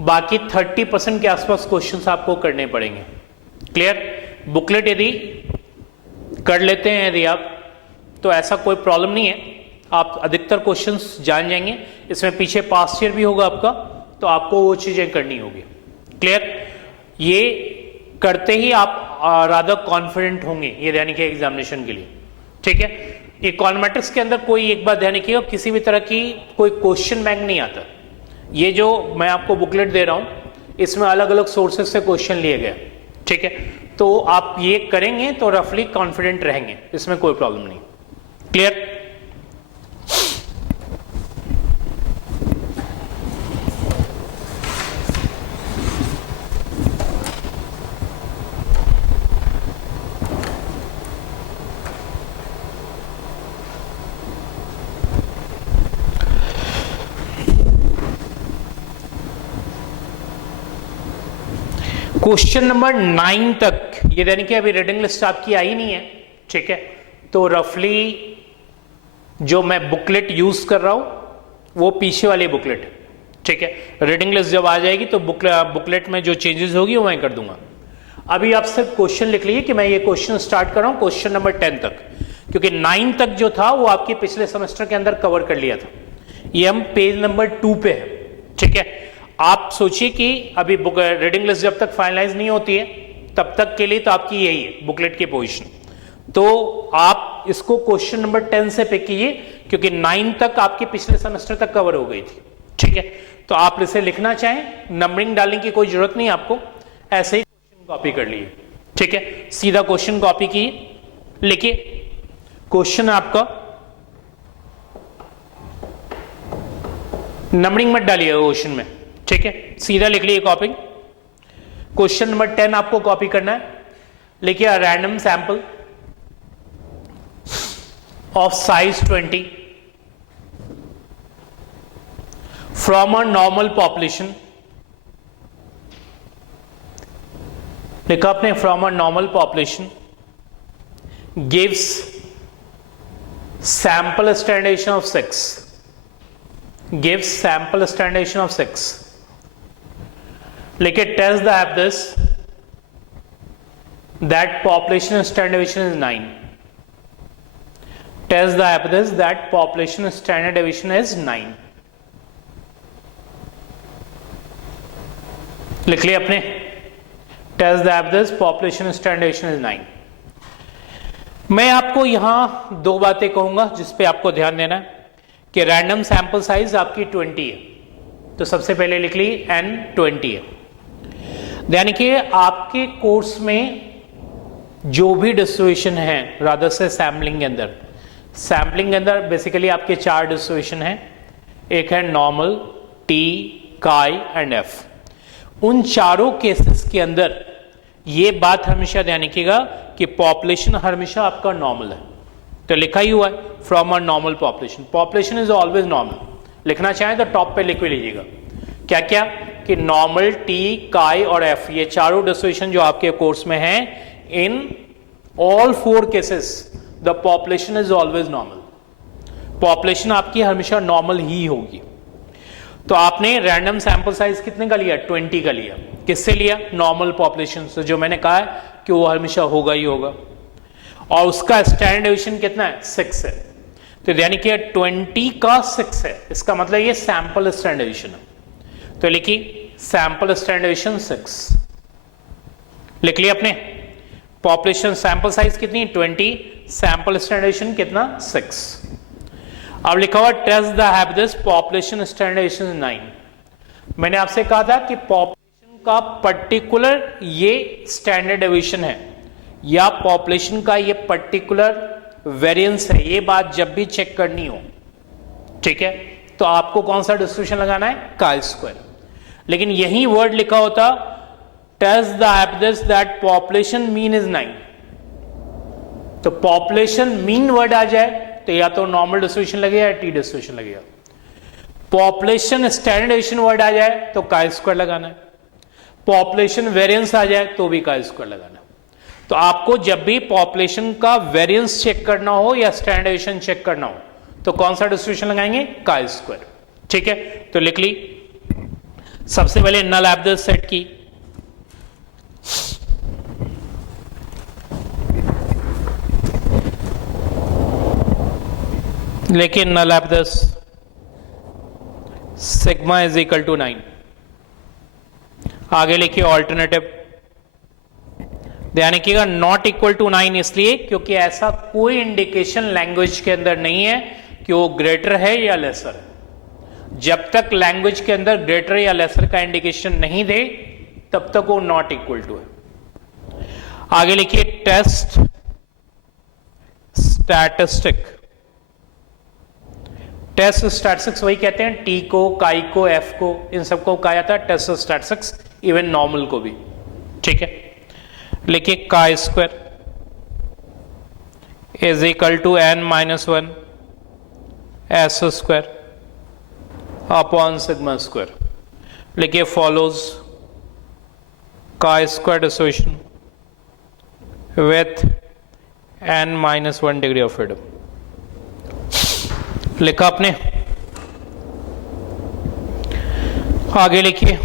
बाकी 30% के आसपास क्वेश्चंस आपको करने पड़ेंगे। क्लियर? बुकलेट यदि कर लेते हैं यदि आप, तो ऐसा कोई प्रॉब्लम नहीं है, आप अधिकतर क्वेश्चंस जान जाएंगे। इसमें पीछे पास्ट ईयर भी होगा आपका, तो आपको वो चीजें करनी होगी। क्लियर? ये करते ही आप रादर कॉन्फिडेंट होंगे ये यानी कि एग्जामिनेशन के लिए। ठीक है, इकोनॉमेट्रिक्स के अंदर कोई एक बात ध्यान रखिएगा, किसी भी तरह की कोई क्वेश्चन बैंक नहीं आता। ये जो मैं आपको बुकलेट दे रहा हूं, इसमें अलग अलग सोर्सेज से क्वेश्चन लिए गए। ठीक है, तो आप ये करेंगे तो रफली कॉन्फिडेंट रहेंगे, इसमें कोई प्रॉब्लम नहीं। क्लियर? क्वेश्चन नंबर 9 तक ये यानी कि अभी रीडिंग लिस्ट आपकी आई नहीं है, ठीक है? तो रफली जो मैं बुकलेट यूज कर रहा हूं वो पीछे वाली बुकलेट, ठीक है? रीडिंग लिस्ट जब आ जाएगी तो बुकलेट में जो चेंजेस होगी वो मैं कर दूंगा। अभी आप सिर्फ क्वेश्चन लिख लीजिए कि मैं ये क्वेश्चन स्टार्ट कर रहा हूं क्वेश्चन नंबर 10 तक, क्योंकि 9 तक जो था वो आपके पिछले सेमेस्टर के अंदर कवर कर लिया था। ये हम पेज नंबर 2 पे है, ठीक है? आप सोचिए कि अभी रीडिंग लिस्ट जब तक फाइनलाइज नहीं होती है तब तक के लिए तो आपकी यही है बुकलेट की पोजीशन। तो आप इसको क्वेश्चन नंबर 10 से पिक कीजिए, क्योंकि 9 तक आपके पिछले सेमेस्टर तक कवर हो गई थी, ठीक है? तो आप इसे लिखना चाहें, नंबरिंग डालने की कोई जरूरत नहीं आपको, ऐसे ही क्वेश्चन कॉपी कर लिए, ठीक है? सीधा क्वेश्चन कॉपी कीजिए, लिखिए क्वेश्चन आपका, नंबरिंग मत डालिए क्वेश्चन में, ठीक है? सीधा लिख लीजिए कॉपी। क्वेश्चन नंबर 10 आपको कॉपी करना है, लिखिए random sample of size 20 from a normal population, लिखा आपने from a normal population gives sample standard deviation of 6, gives sample standardization of 6. Like it tells the this that population standard deviation is 9. Tells the this that population standard deviation is 9. लिख लिया अपने, tells the this population standard deviation is 9. मैं आपको यहां दो बातें कहूंगा जिस पे आपको ध्यान देना है कि रैंडम सैंपल साइज आपकी 20 है, तो सबसे पहले लिख ली n 20 है। यानी कि आपके कोर्स में जो भी डिस्ट्रीब्यूशन है रादर से सैम्पलिंग के अंदर बेसिकली आपके 4 डिस्ट्रीब्यूशन हैं, एक है नॉर्मल, टी, काई एंड एफ। उन चारों केसेस के अंदर ये बात हमेशा ध्यान रखिएगा कि पॉपुलेशन हमेशा आपका नॉर्मल है, तो लिखा ही हुआ है from a normal population, population is always normal. लिखना चाहें तो टॉप पे लिख भी लीजिएगा क्या क्या, कि नॉर्मल, टी, काई और एफ, ये चारों डिस्ट्रीब्यूशन जो आपके कोर्स में हैं, in all 4 cases the population is always normal. Population आपकी हमेशा नॉर्मल ही होगी। तो आपने रैंडम सैंपल साइज कितने का लिया? 20 का लिया। किससे लिया? नॉर्मल पॉपुलेशन से, जो मैंने कहा है कि वो हमेशा होगा ही होगा, और उसका स्टैंडर्ड डेविएशन कितना है? 6 है। तो यानी कि 20 का 6 है, इसका मतलब ये सैंपल स्टैंडर्ड डेविएशन है। तो लिखिए सैंपल स्टैंडर्ड डेविएशन 6, लिख लिया अपने। पॉपुलेशन सैंपल साइज कितनी? 20, सैंपल स्टैंडर्ड डेविएशन कितना? 6। अब लिखा हुआ test the hypothesis population standard deviation 9। मैंने आपसे कहा था कि पॉपुलेशन का पर्टिकुलर ये स्टैंडर्ड डेविएशन है या पॉपुलेशन का ये पर्टिकुलर वेरिएंस है, ये बात जब भी चेक करनी हो, ठीक है, तो आपको कौन सा डिस्ट्रीब्यूशन लगाना है? Chi square. लेकिन यही वर्ड लिखा होता test the hypothesis that population mean is 9, तो पॉपुलेशन मीन वर्ड आ जाए तो या तो नॉर्मल डिस्ट्रीब्यूशन लगेगा या टी डिस्ट्रीब्यूशन लगेगा। पॉपुलेशन स्टैंडर्ड डेविएशन वर्ड आ जाए तो काई स्क्वायर लगाना है, पॉपुलेशन वेरिएंस आ जाए तो भी काई स्क्वायर लगाना है। तो आपको जब भी पॉपुलेशन का वेरिएंस चेक करना हो या स्टैंडर्ड डेविएशन चेक करना हो तो कौन सा डिस्ट्रीब्यूशन लगाएंगे? काई स्क्वायर, ठीक है। तो लिख ली सबसे पहले नल हैबिटस सेट की, लेकिन नल habits sigma is equal to 9। आगे लिखिए ऑल्टरनेटिव, ध्यान रखिएगा नॉट इक्वल टू 9 इसलिए क्योंकि ऐसा कोई इंडिकेशन लैंग्वेज के अंदर नहीं है कि वो ग्रेटर है या लेसर है। जब तक लैंग्वेज के अंदर ग्रेटर या लेसर का इंडिकेशन नहीं दे तब तक वो नॉट इक्वल टू है। आगे लिखिए टेस्ट स्टैटिस्टिक। टेस्ट स्टैटिस्टिक्स वही कहते हैं, टी को, काई को, एफ को, इन सबको कहा जाता है टेस्ट स्टैटिस्टिक्स, इवन नॉर्मल को भी। ठीक है, लिखिए chi square is equal to n minus 1 s square upon sigma square. लिखिए follows chi square association with n minus 1 degree of freedom. लिखा आपने। आगे लिखिए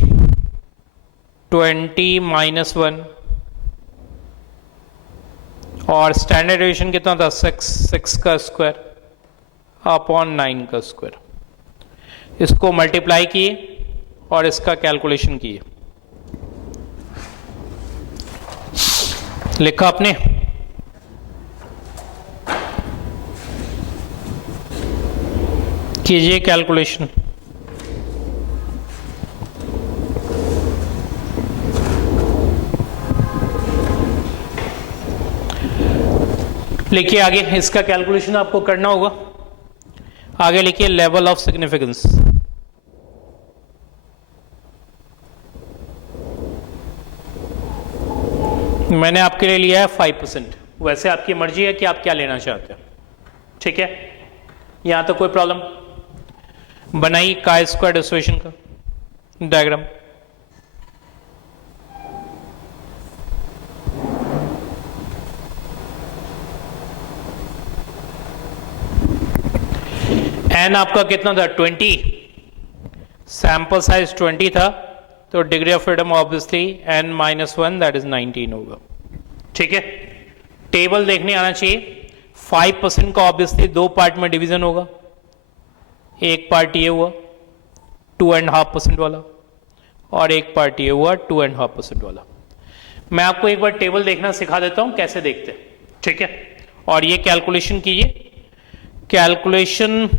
20 माइनस 1 और स्टैंडर्ड डेविएशन कितना था 6 का स्क्वायर अपॉन 9 का स्क्वायर। इसको मल्टीप्लाई किए और इसका कैलकुलेशन किए। लिखा आपने। कीजिए कैलकुलेशन। लिखिए आगे, इसका कैलकुलेशन आपको करना होगा। आगे लिखिए लेवल ऑफ सिग्निफिकेंस। मैंने आपके लिए लिया है 5%। वैसे आपकी मर्जी है कि आप क्या लेना चाहते हैं। ठीक है, यहां तो कोई प्रॉब्लम। बनाई काई स्क्वायर एसोसिएशन का डायग्राम। एन आपका कितना था 20, सैंपल साइज 20 था, तो degree of freedom obviously n minus 1 that is 19 होगा। ठीक है, टेबल देखने आना चाहिए। 5% का ऑब्वियसली दो पार्ट में डिवीजन होगा। एक पार्ट ये हुआ 2.5% वाला और एक पार्ट ये हुआ 2.5% वाला। मैं आपको एक बार टेबल देखना सिखा देता हूं कैसे देखते हैं। ठीक है, और ये कैलकुलेशन कीजिए। कैलकुलेशन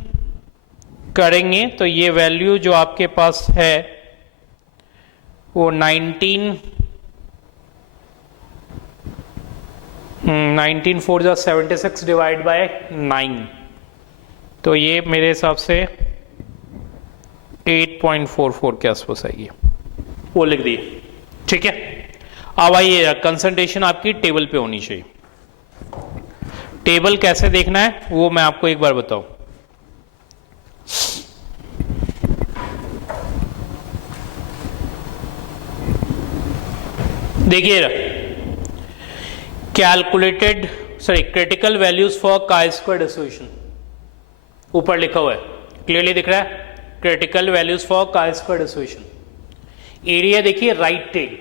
करेंगे तो ये वैल्यू जो आपके पास है वो 19 4 जा 76 डिवाइड बाय 9, तो ये मेरे हिसाब से 8.44 के आसपास आएगी। वो लिख दिए। ठीक है, अब आइए, कंसंट्रेशन आपकी टेबल पे होनी चाहिए। टेबल कैसे देखना है वो मैं आपको एक बार बताऊं। देखिए कैलकुलेटेड क्रिटिकल वैल्यूज फॉर काई स्क्वायर एसोसिएशन ऊपर लिखा हुआ है, क्लियरली दिख रहा है। क्रिटिकल वैल्यूज फॉर काई स्क्वायर एसोसिएशन। एरिया देखिए राइट टेल,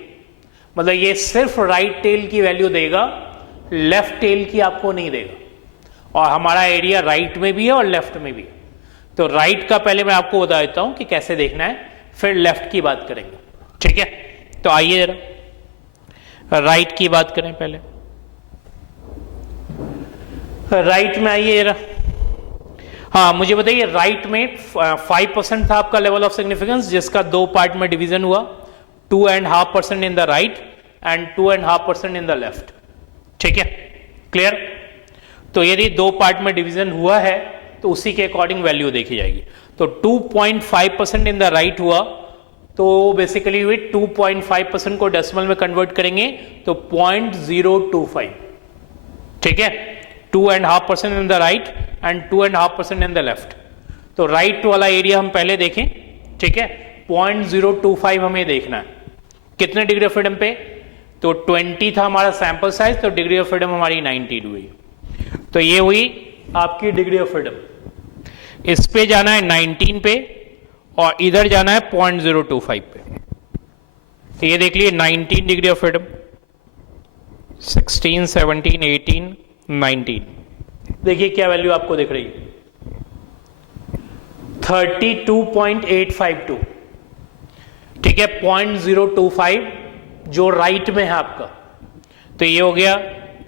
मतलब ये सिर्फ राइट टेल की वैल्यू देगा, लेफ्ट टेल की आपको नहीं देगा। और हमारा एरिया राइट में भी है और लेफ्ट में भी है। तो राइट का पहले मैं आपको बता देता हूं कि कैसे देखना है, फिर लेफ्ट की बात करेंगे। ठीक है, तो आइए जरा राइट की बात करें। पहले राइट में आइए जरा। हाँ, मुझे बताइए राइट में 5% था आपका लेवल ऑफ सिग्निफिकेंस, जिसका दो पार्ट में डिवीजन हुआ, 2.5% in the right and 2.5% in the left. ठीक है, क्लियर। तो यदि दो पार्ट में डिवीजन हुआ है तो उसी के अकॉर्डिंग वैल्यू देखी जाएगी। तो 2.5% इन द राइट हुआ, तो बेसिकली वे 2.5% को डेसिमल में कन्वर्ट करेंगे तो 0.025। ठीक है, 2.5% in the right and 2.5% in the left. तो राइट वाला एरिया हम पहले देखें। ठीक है, 0.025 हमें देखना है। कितने डिग्री ऑफ फ्रीडम पे? तो 20 था हमारा सैंपल साइज, तो डिग्री ऑफ फ्रीडम हमारी 19 हुई। तो ये हुई आपकी डिग्री ऑफ फ्रीडम। इस पे जाना है 19 पे और इधर जाना है 0.025 पे। तो ये देख लिए 19 डिग्री ऑफ फ्रीडम, 16, 17, 18, 19। देखिए क्या वैल्यू आपको दिख रही है, 32.852। ठीक है, 0.025 जो राइट में है आपका, तो ये हो गया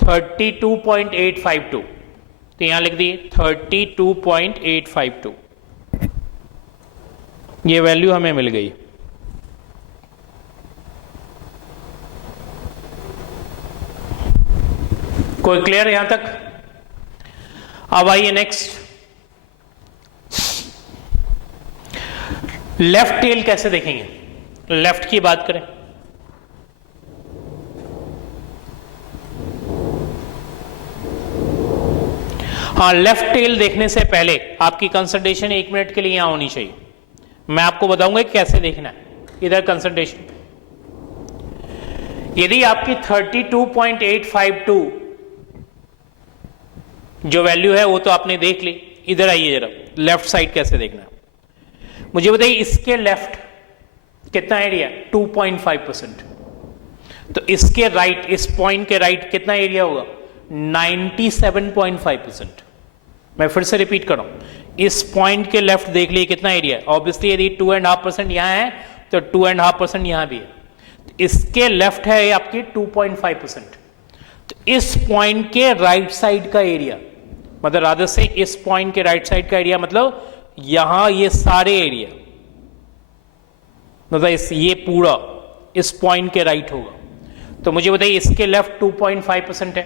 32.852। तो यहां लिख दिए 32.852। ये वैल्यू हमें मिल गई। कोई क्लियर यहां तक? अब आइए नेक्स्ट, लेफ्ट टेल कैसे देखेंगे? लेफ्ट की बात करें, हाँ, लेफ्ट टेल देखने से पहले आपकी कंसंट्रेशन 1 मिनट के लिए यहां होनी चाहिए। मैं आपको बताऊंगा कि कैसे देखना है। इधर कंसंट्रेशन, यदि आपकी 32.852 जो वैल्यू है वो तो आपने देख ली। इधर आइए जरा, लेफ्ट साइड कैसे देखना है मुझे बताइए। इसके लेफ्ट कितना एरिया? 2.5%। तो इसके राइट, इस पॉइंट के राइट कितना एरिया होगा? 97.5%। मैं फिर से रिपीट कर रहा हूं, इस पॉइंट के लेफ्ट देख लिए कितना एरिया है। ऑब्वियसली यदि 2.5% यहां है तो 2.5% यहां भी है। तो इसके लेफ्ट है आपकी 2.5%। तो इस पॉइंट के राइट साइड का एरिया, मतलब रादर से इस पॉइंट के राइट साइड का एरिया मतलब यहां ये सारे एरिया, मतलब ये पूरा इस पॉइंट के राइट होगा। तो मुझे बताइए इसके लेफ्ट 2.5% है,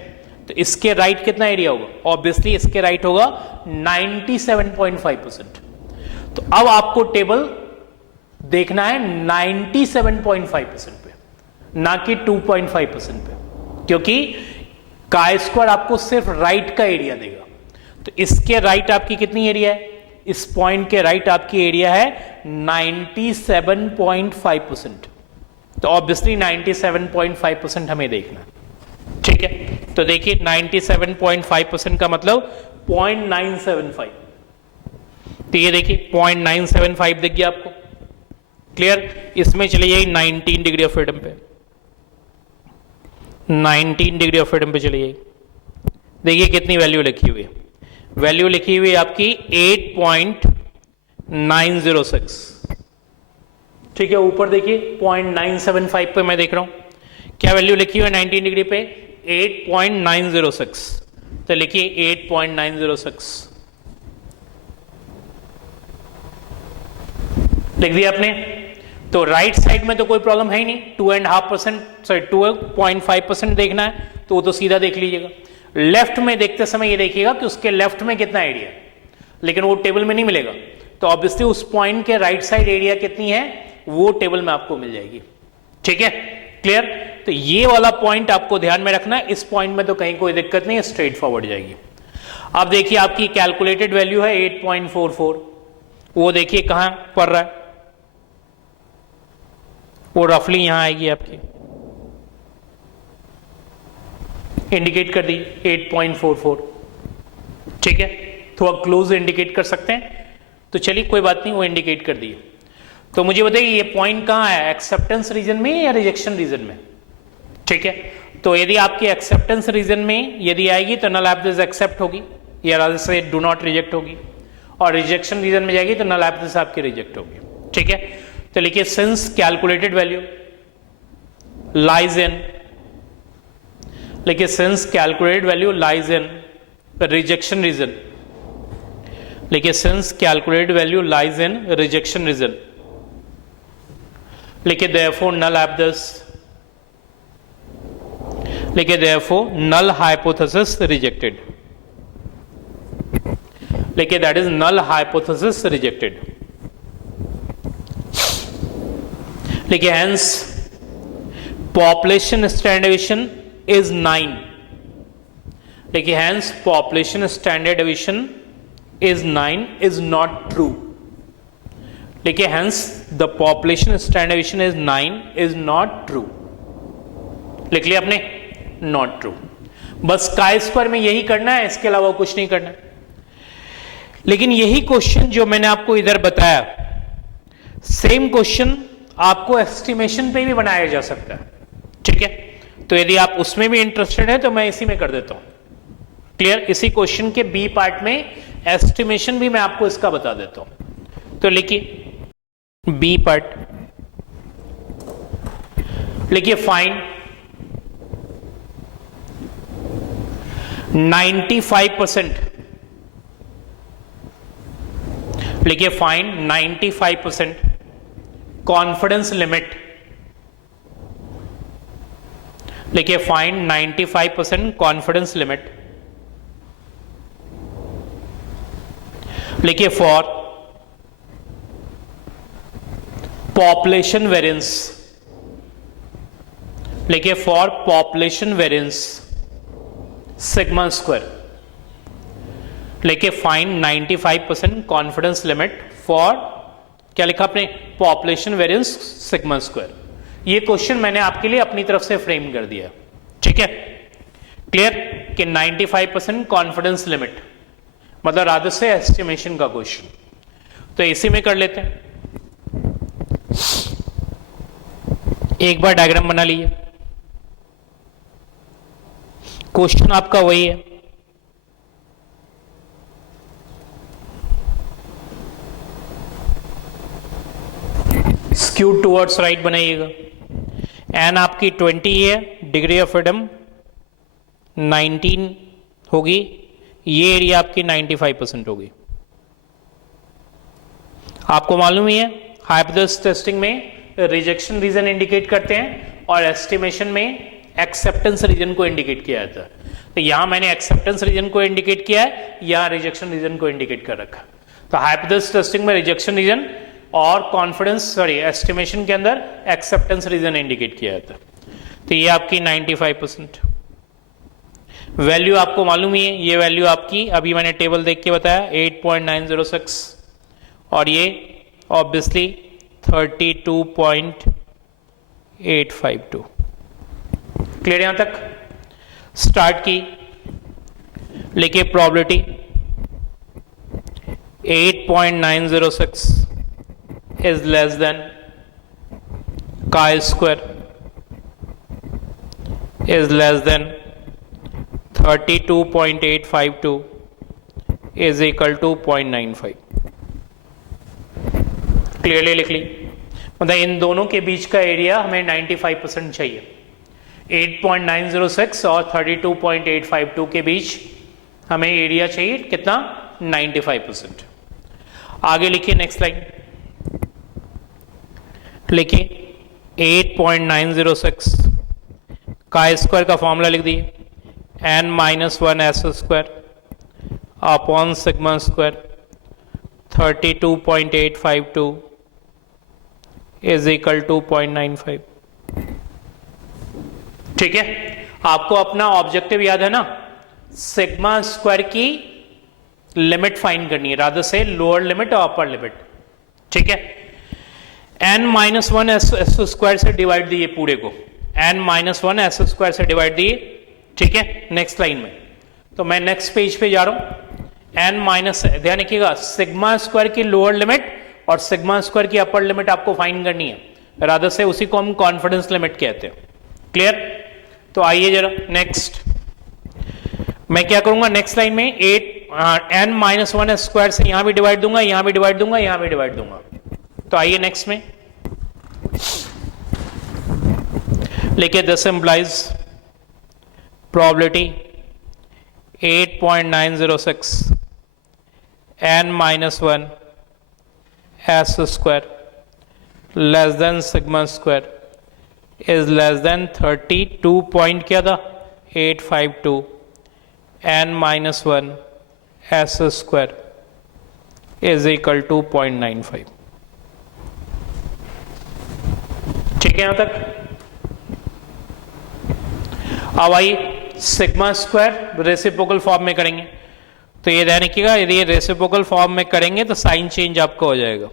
तो इसके राइट कितना एरिया होगा? ऑब्वियसली इसके राइट होगा 97.5%। तो अब आपको टेबल देखना है 97.5% पे, ना कि 2.5% पे, क्योंकि काय स्क्वायर आपको सिर्फ राइट का एरिया देगा। तो इसके राइट आपकी कितनी एरिया है? इस पॉइंट के राइट आपकी एरिया है 97.5%। तो ऑब्वियसली 97.5% हमें देखना, ठीक है। तो देखिए 97.5% का मतलब 0.975। तो ये देखिए 0.975 दिख गया आपको, क्लियर। इसमें चले जाइए 19 डिग्री ऑफ फ्रीडम पे, 19 डिग्री ऑफ फ्रीडम पे चले जाइए। देखिए कितनी वैल्यू लिखी हुई है, वैल्यू लिखी हुई है आपकी 8.906, ठीक है। ऊपर देखिए 0.975 पे मैं देख रहा हूं, क्या वैल्यू लिखी हुई है 19 डिग्री पे? 8.906। तो लिखिए 8.906 लिख दिया आपने। तो राइट साइड में तो कोई प्रॉब्लम है ही नहीं, 2.5%, सॉरी 2.5% देखना है तो वो तो सीधा देख लीजिएगा। लेफ्ट में देखते समय ये देखिएगा कि उसके लेफ्ट में कितना एरिया है, लेकिन वो टेबल में नहीं मिलेगा। तो ऑब्वियसली उस पॉइंट के राइट साइड एरिया कितनी है वो टेबल में आपको मिल जाएगी, ठीक है, क्लियर। तो ये वाला पॉइंट आपको ध्यान में रखना है, इस पॉइंट में तो कहीं कोई दिक्कत नहीं है, स्ट्रेट फॉरवर्ड जाएगी। अब देखिए आपकी कैलकुलेटेड वैल्यू है 8.44, वो देखिए कहां पड़ रहा है, वो रफली यहां आएगी आपकी, इंडिकेट कर दी 8.44, ठीक है। थोड़ा क्लोज इंडिकेट कर सकते हैं, तो चलिए कोई बात नहीं, वो इंडिकेट कर दिए। तो मुझे बताइए ये पॉइंट कहां है, एक्सेप्टेंस रीजन में या रिजेक्शन रीजन में, ठीक है। तो यदि आपकी एक्सेप्टेंस रीजन में यदि आएगी तो नल हाइपोथेसिस एक्सेप्ट होगी या रादर से डू नॉट रिजेक्ट होगी, और रिजेक्शन रीजन में जाएगी तो नल हाइपोथेसिस आपकी रिजेक्ट होगी, ठीक है। तो लिखिए since calculated value lies in, लिखिए since calculated value lies in rejection region, लिखिए since calculated value lies in rejection region, लिखिए therefore null hypothesis, लिखिए therefore null hypothesis rejected, लिखिए that is null hypothesis rejected, लिखिए hence population standard deviation is 9, लिखिए hence population standard deviation is 9 is not true, लिखिए hence the population standard deviation is 9 is not true, लिख लिया आपने, not true। बस chi square में यही करना है, इसके अलावा कुछ नहीं करना है। लेकिन यही क्वेश्चन जो मैंने आपको इधर बताया, सेम क्वेश्चन आपको एस्टिमेशन पे भी बनाया जा सकता है, ठीक है। तो यदि आप उसमें भी इंटरेस्टेड है तो मैं इसी में कर देता हूं, क्लियर। इसी क्वेश्चन के बी पार्ट में एस्टिमेशन भी मैं आपको इसका बता देता हूं। तो लिखिए बी पार्ट, लिखिए फाइंड 95%, लिखिए फाइंड 95% कॉन्फिडेंस लिमिट, लिखिए फाइंड 95% कॉन्फिडेंस लिमिट, लिखिए फॉर पॉपुलेशन वेरिएंस, लिखिए for population variance sigma square, लिखिए फाइंड 95% कॉन्फिडेंस लिमिट फॉर, क्या लिखा आपने, पॉपुलेशन वेरिएंस सिग्मा स्क्वायर। ये क्वेश्चन मैंने आपके लिए अपनी तरफ से फ्रेम कर दिया, ठीक है, क्लियर, कि 95% कॉन्फिडेंस लिमिट मतलब रादर से एस्टिमेशन का क्वेश्चन, तो इसी में कर लेते हैं। एक बार डायग्राम बना लीजिए, क्वेश्चन आपका वही है, स्क्यूड टुवर्ड्स राइट बनाइएगा। एन आपकी 20 है, डिग्री ऑफ फ्रीडम 19 होगी, ये एरिया आपकी 95% होगी। आपको मालूम ही है हाइपोथेसिस टेस्टिंग में रिजेक्शन रीजन इंडिकेट करते हैं और एस्टिमेशन में एक्सेप्टेंस रीजन को इंडिकेट किया जाता है। तो यहां मैंने एक्सेप्टेंस रीजन को इंडिकेट किया है, यहां रिजेक्शन रीजन को इंडिकेट कर रखा। तो हाइपोथेसिस टेस्टिंग में रिजेक्शन रीजन और कॉन्फिडेंस एस्टिमेशन के अंदर एक्सेप्टेंस रीजन इंडिकेट किया जाता है। तो ये आपकी 95% वैल्यू आपको मालूम ही है, ये वैल्यू आपकी अभी मैंने टेबल देख के बताया 8.906 और ये ऑब्वियसली 32.852। क्लियर यहां तक? स्टार्ट की, लिखिए probability 8.906 is less than chi square is less than 32.852 is equal to 0.95। Clearly लिख ली, मतलब इन दोनों के बीच का एरिया हमें 95% चाहिए। 8.906 और 32.852 के बीच हमें एरिया चाहिए कितना, 95%। आगे लिखिए नेक्स्ट लाइन, लिखिए 8.906 का स्क्वायर का फॉर्मूला लिख दिए, n-1 s² upon sigma square 32.852 is equal to 0.95। ठीक है, आपको अपना ऑब्जेक्टिव याद है ना, सिग्मा स्क्वायर की लिमिट फाइंड करनी है, रादर से लोअर लिमिट और अपर लिमिट। ठीक है, n-1 s² से डिवाइड दिए पूरे को, n-1 s² से डिवाइड दिए। ठीक है, नेक्स्ट लाइन में, तो मैं नेक्स्ट पेज पे जा रहा हूं। ध्यान रखिएगा, सिग्मा स्क्वायर की लोअर लिमिट और सिग्मा स्क्वायर की अपर लिमिट आपको फाइंड करनी है, रादर से उसी को हम कॉन्फिडेंस लिमिट कहते हैं। क्लियर? तो आइए जरा नेक्स्ट, मैं क्या करूंगा नेक्स्ट लाइन में, n-1 s² से यहां भी डिवाइड दूंगा, यहां भी डिवाइड दूंगा, यहां भी डिवाइड दूंगा। तो आइए नेक्स्ट में लिखिए, this implies probability 8.906 n-1 s² less than sigma square is less then 32 point क्या था 852 n-1 s² is equal to 0.95। ठीक है यहां तक? अब आइए सिग्मा स्क्वायर रेसिप्रोकल फॉर्म में करेंगे, तो ये ध्यान रखिएगा, यदि ये रेसिप्रोकल फॉर्म में करेंगे तो साइन चेंज आपका हो जाएगा।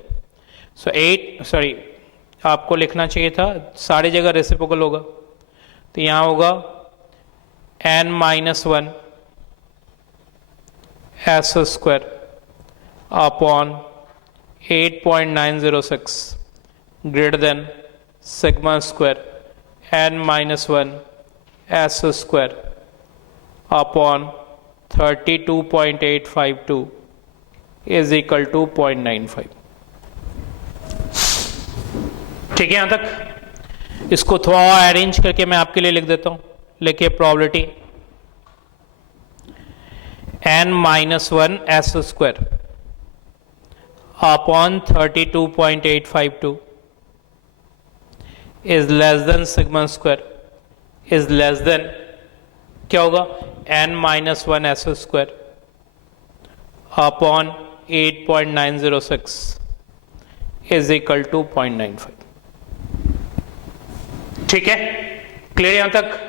आपको लिखना चाहिए था, सारी जगह रेसिप्रोकल होगा, तो यहां होगा n-1 s² upon 8.906 greater than sigma square n-1 s² upon 32.852 is equal to 0.95। ठीक है यहां तक? इसको थोड़ा अरेंज करके मैं आपके लिए लिख देता हूं, लिखिए probability n-1 s² upon 32.852 is less than sigma square is less than क्या होगा, n minus one S square upon 8.906 is equal to 0.95। ठीक है, क्लियर यहां तक?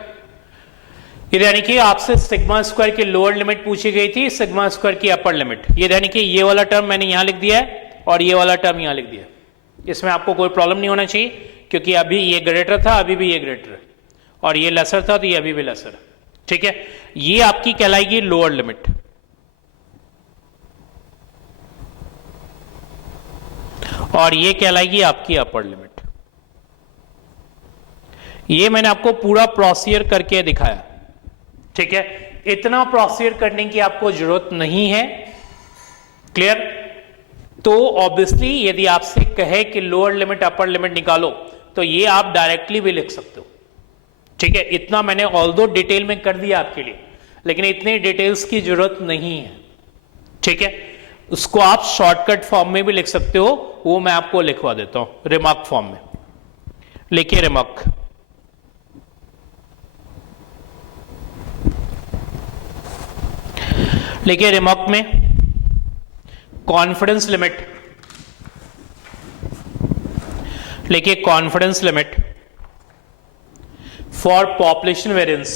यानी कि आपसे सिग्मा स्क्वायर की लोअर लिमिट पूछी गई थी, सिग्मा स्क्वायर की अपर लिमिट। ये यानी कि ये वाला टर्म मैंने यहां लिख दिया है और ये वाला टर्म यहां लिख दिया है। इसमें आपको कोई प्रॉब्लम नहीं होना चाहिए, क्योंकि अभी ये ग्रेटर था, अभी भी ये ग्रेटर है, और ये लेसर था तो ये अभी भी लेसर है। ठीक है, ये आपकी कहलाएगी लोअर लिमिट। और ये कहलाएगी आपकी अपर लिमिट। ये मैंने आपको पूरा प्रोसीजर करके दिखाया। ठीक है, इतना प्रोसीजर करने की आपको जरूरत नहीं है। क्लियर? तो ऑब्वियसली यदि आपसे कहे कि लोअर लिमिट अपर लिमिट निकालो, तो ये आप डायरेक्टली भी लिख सकते हो। ठीक है, इतना मैंने ऑल्दो डिटेल में कर दिया आपके लिए, लेकिन इतने डिटेल्स की जरूरत नहीं है। ठीक है, उसको आप शॉर्टकट फॉर्म में भी लिख सकते हो, वो मैं आपको लिखवा देता हूं रिमार्क फॉर्म में। लिखिए रिमार्क। लिखिए रिमार्क में कॉन्फिडेंस लिमिट, लिखिए confidence limit for population variance,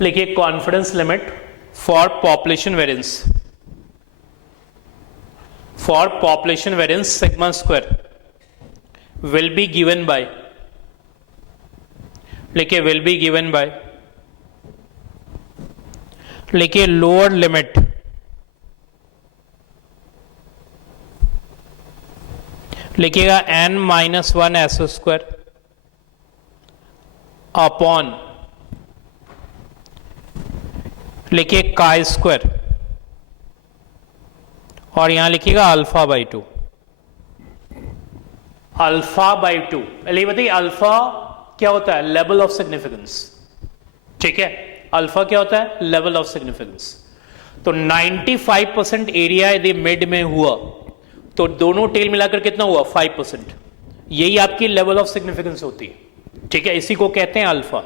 लिखिए confidence limit for population variance, for population variance sigma square will be given by, लिखिए विल बी गिवन बाय, लिखिए लोअर लिमिट लिखिएगा n minus one S square upon, लिखिए chi square, और यहां लिखिएगा alpha by 2, alpha by 2। ये बताइए alpha क्या होता है? Level of significance. ठीक है, अल्फा क्या होता है? Level of significance. तो 95% एरिया यदि मिड में हुआ तो दोनों टेल मिलाकर कितना हुआ? 5%। यही आपकी लेवल ऑफ सिग्निफिकेंस होती है। ठीक है, इसी को कहते हैं अल्फा।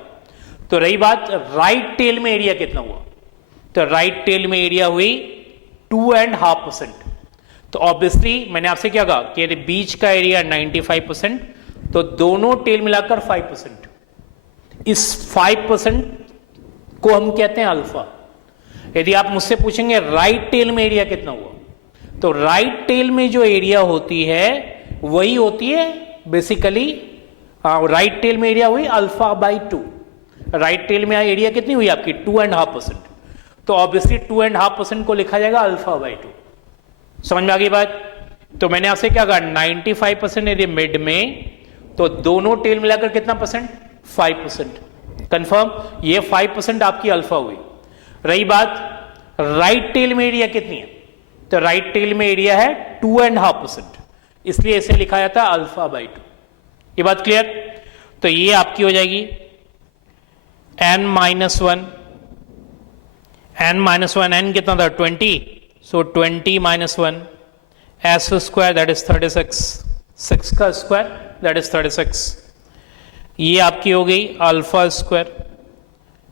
तो रही बात राइट टेल में एरिया कितना हुआ, तो राइट टेल में एरिया हुई 2.5%। तो ऑब्वियसली मैंने आपसे क्या कहा कि यदि बीच का एरिया 95% तो दोनों टेल मिलाकर 5%, इस 5% को हम कहते हैं अल्फा। यदि आप मुझसे पूछेंगे राइट टेल में एरिया कितना हुआ, तो राइट टेल में जो एरिया होती है वही होती है बेसिकली, राइट टेल में एरिया हुई अल्फा बाई 2। राइट टेल में एरिया कितनी हुई आपकी? 2.5%। तो ऑब्वियसली 2.5% को लिखा जाएगा अल्फा बाई 2। समझ में आ गई बात? तो मैंने आपसे क्या कहा, 95% यदि मिड में तो दोनों टेल मिलाकर कितना परसेंट? 5%। कंफर्म? ये 5% आपकी अल्फा हुई। रही बात राइट टेल में एरिया कितनी है, तो राइट टेल में एरिया है 2.5%, इसलिए इसे लिखा जाता है अल्फा बाई 2। ये बात क्लियर? तो ये आपकी हो जाएगी n माइनस वन, n कितना था? 20। सो 20 minus one S square that is 36, 6 का स्क्वायर दैट इज 36। ये आपकी हो गई अल्फा स्क्वायर,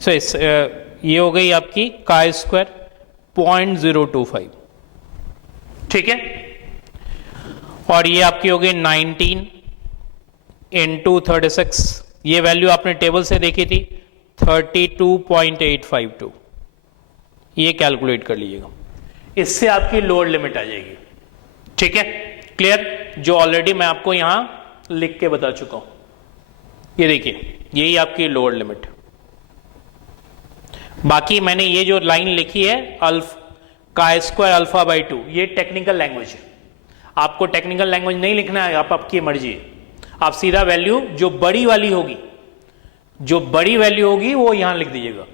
सो ये हो गई आपकी काय स्क्वायर 0.025। ठीक है, और ये आपकी हो गई 19 इंटू 36, ये वैल्यू आपने टेबल से देखी थी 32.852। ये कैलकुलेट कर लीजिएगा, इससे आपकी लोअर लिमिट आ जाएगी। ठीक है, क्लियर? जो ऑलरेडी मैं आपको यहां लिख के बता चुका हूं। ये देखिए, यही आपकी लोअर लिमिट। बाकी मैंने ये जो लाइन लिखी है काय स्क्वायर अल्फा बाई 2, ये टेक्निकल लैंग्वेज है। आपको टेक्निकल लैंग्वेज नहीं लिखना है, आप आपकी मर्जी है। आप सीधा वैल्यू जो बड़ी वाली होगी, जो बड़ी वैल्यू होगी वो यहां लिख दीजिएगा।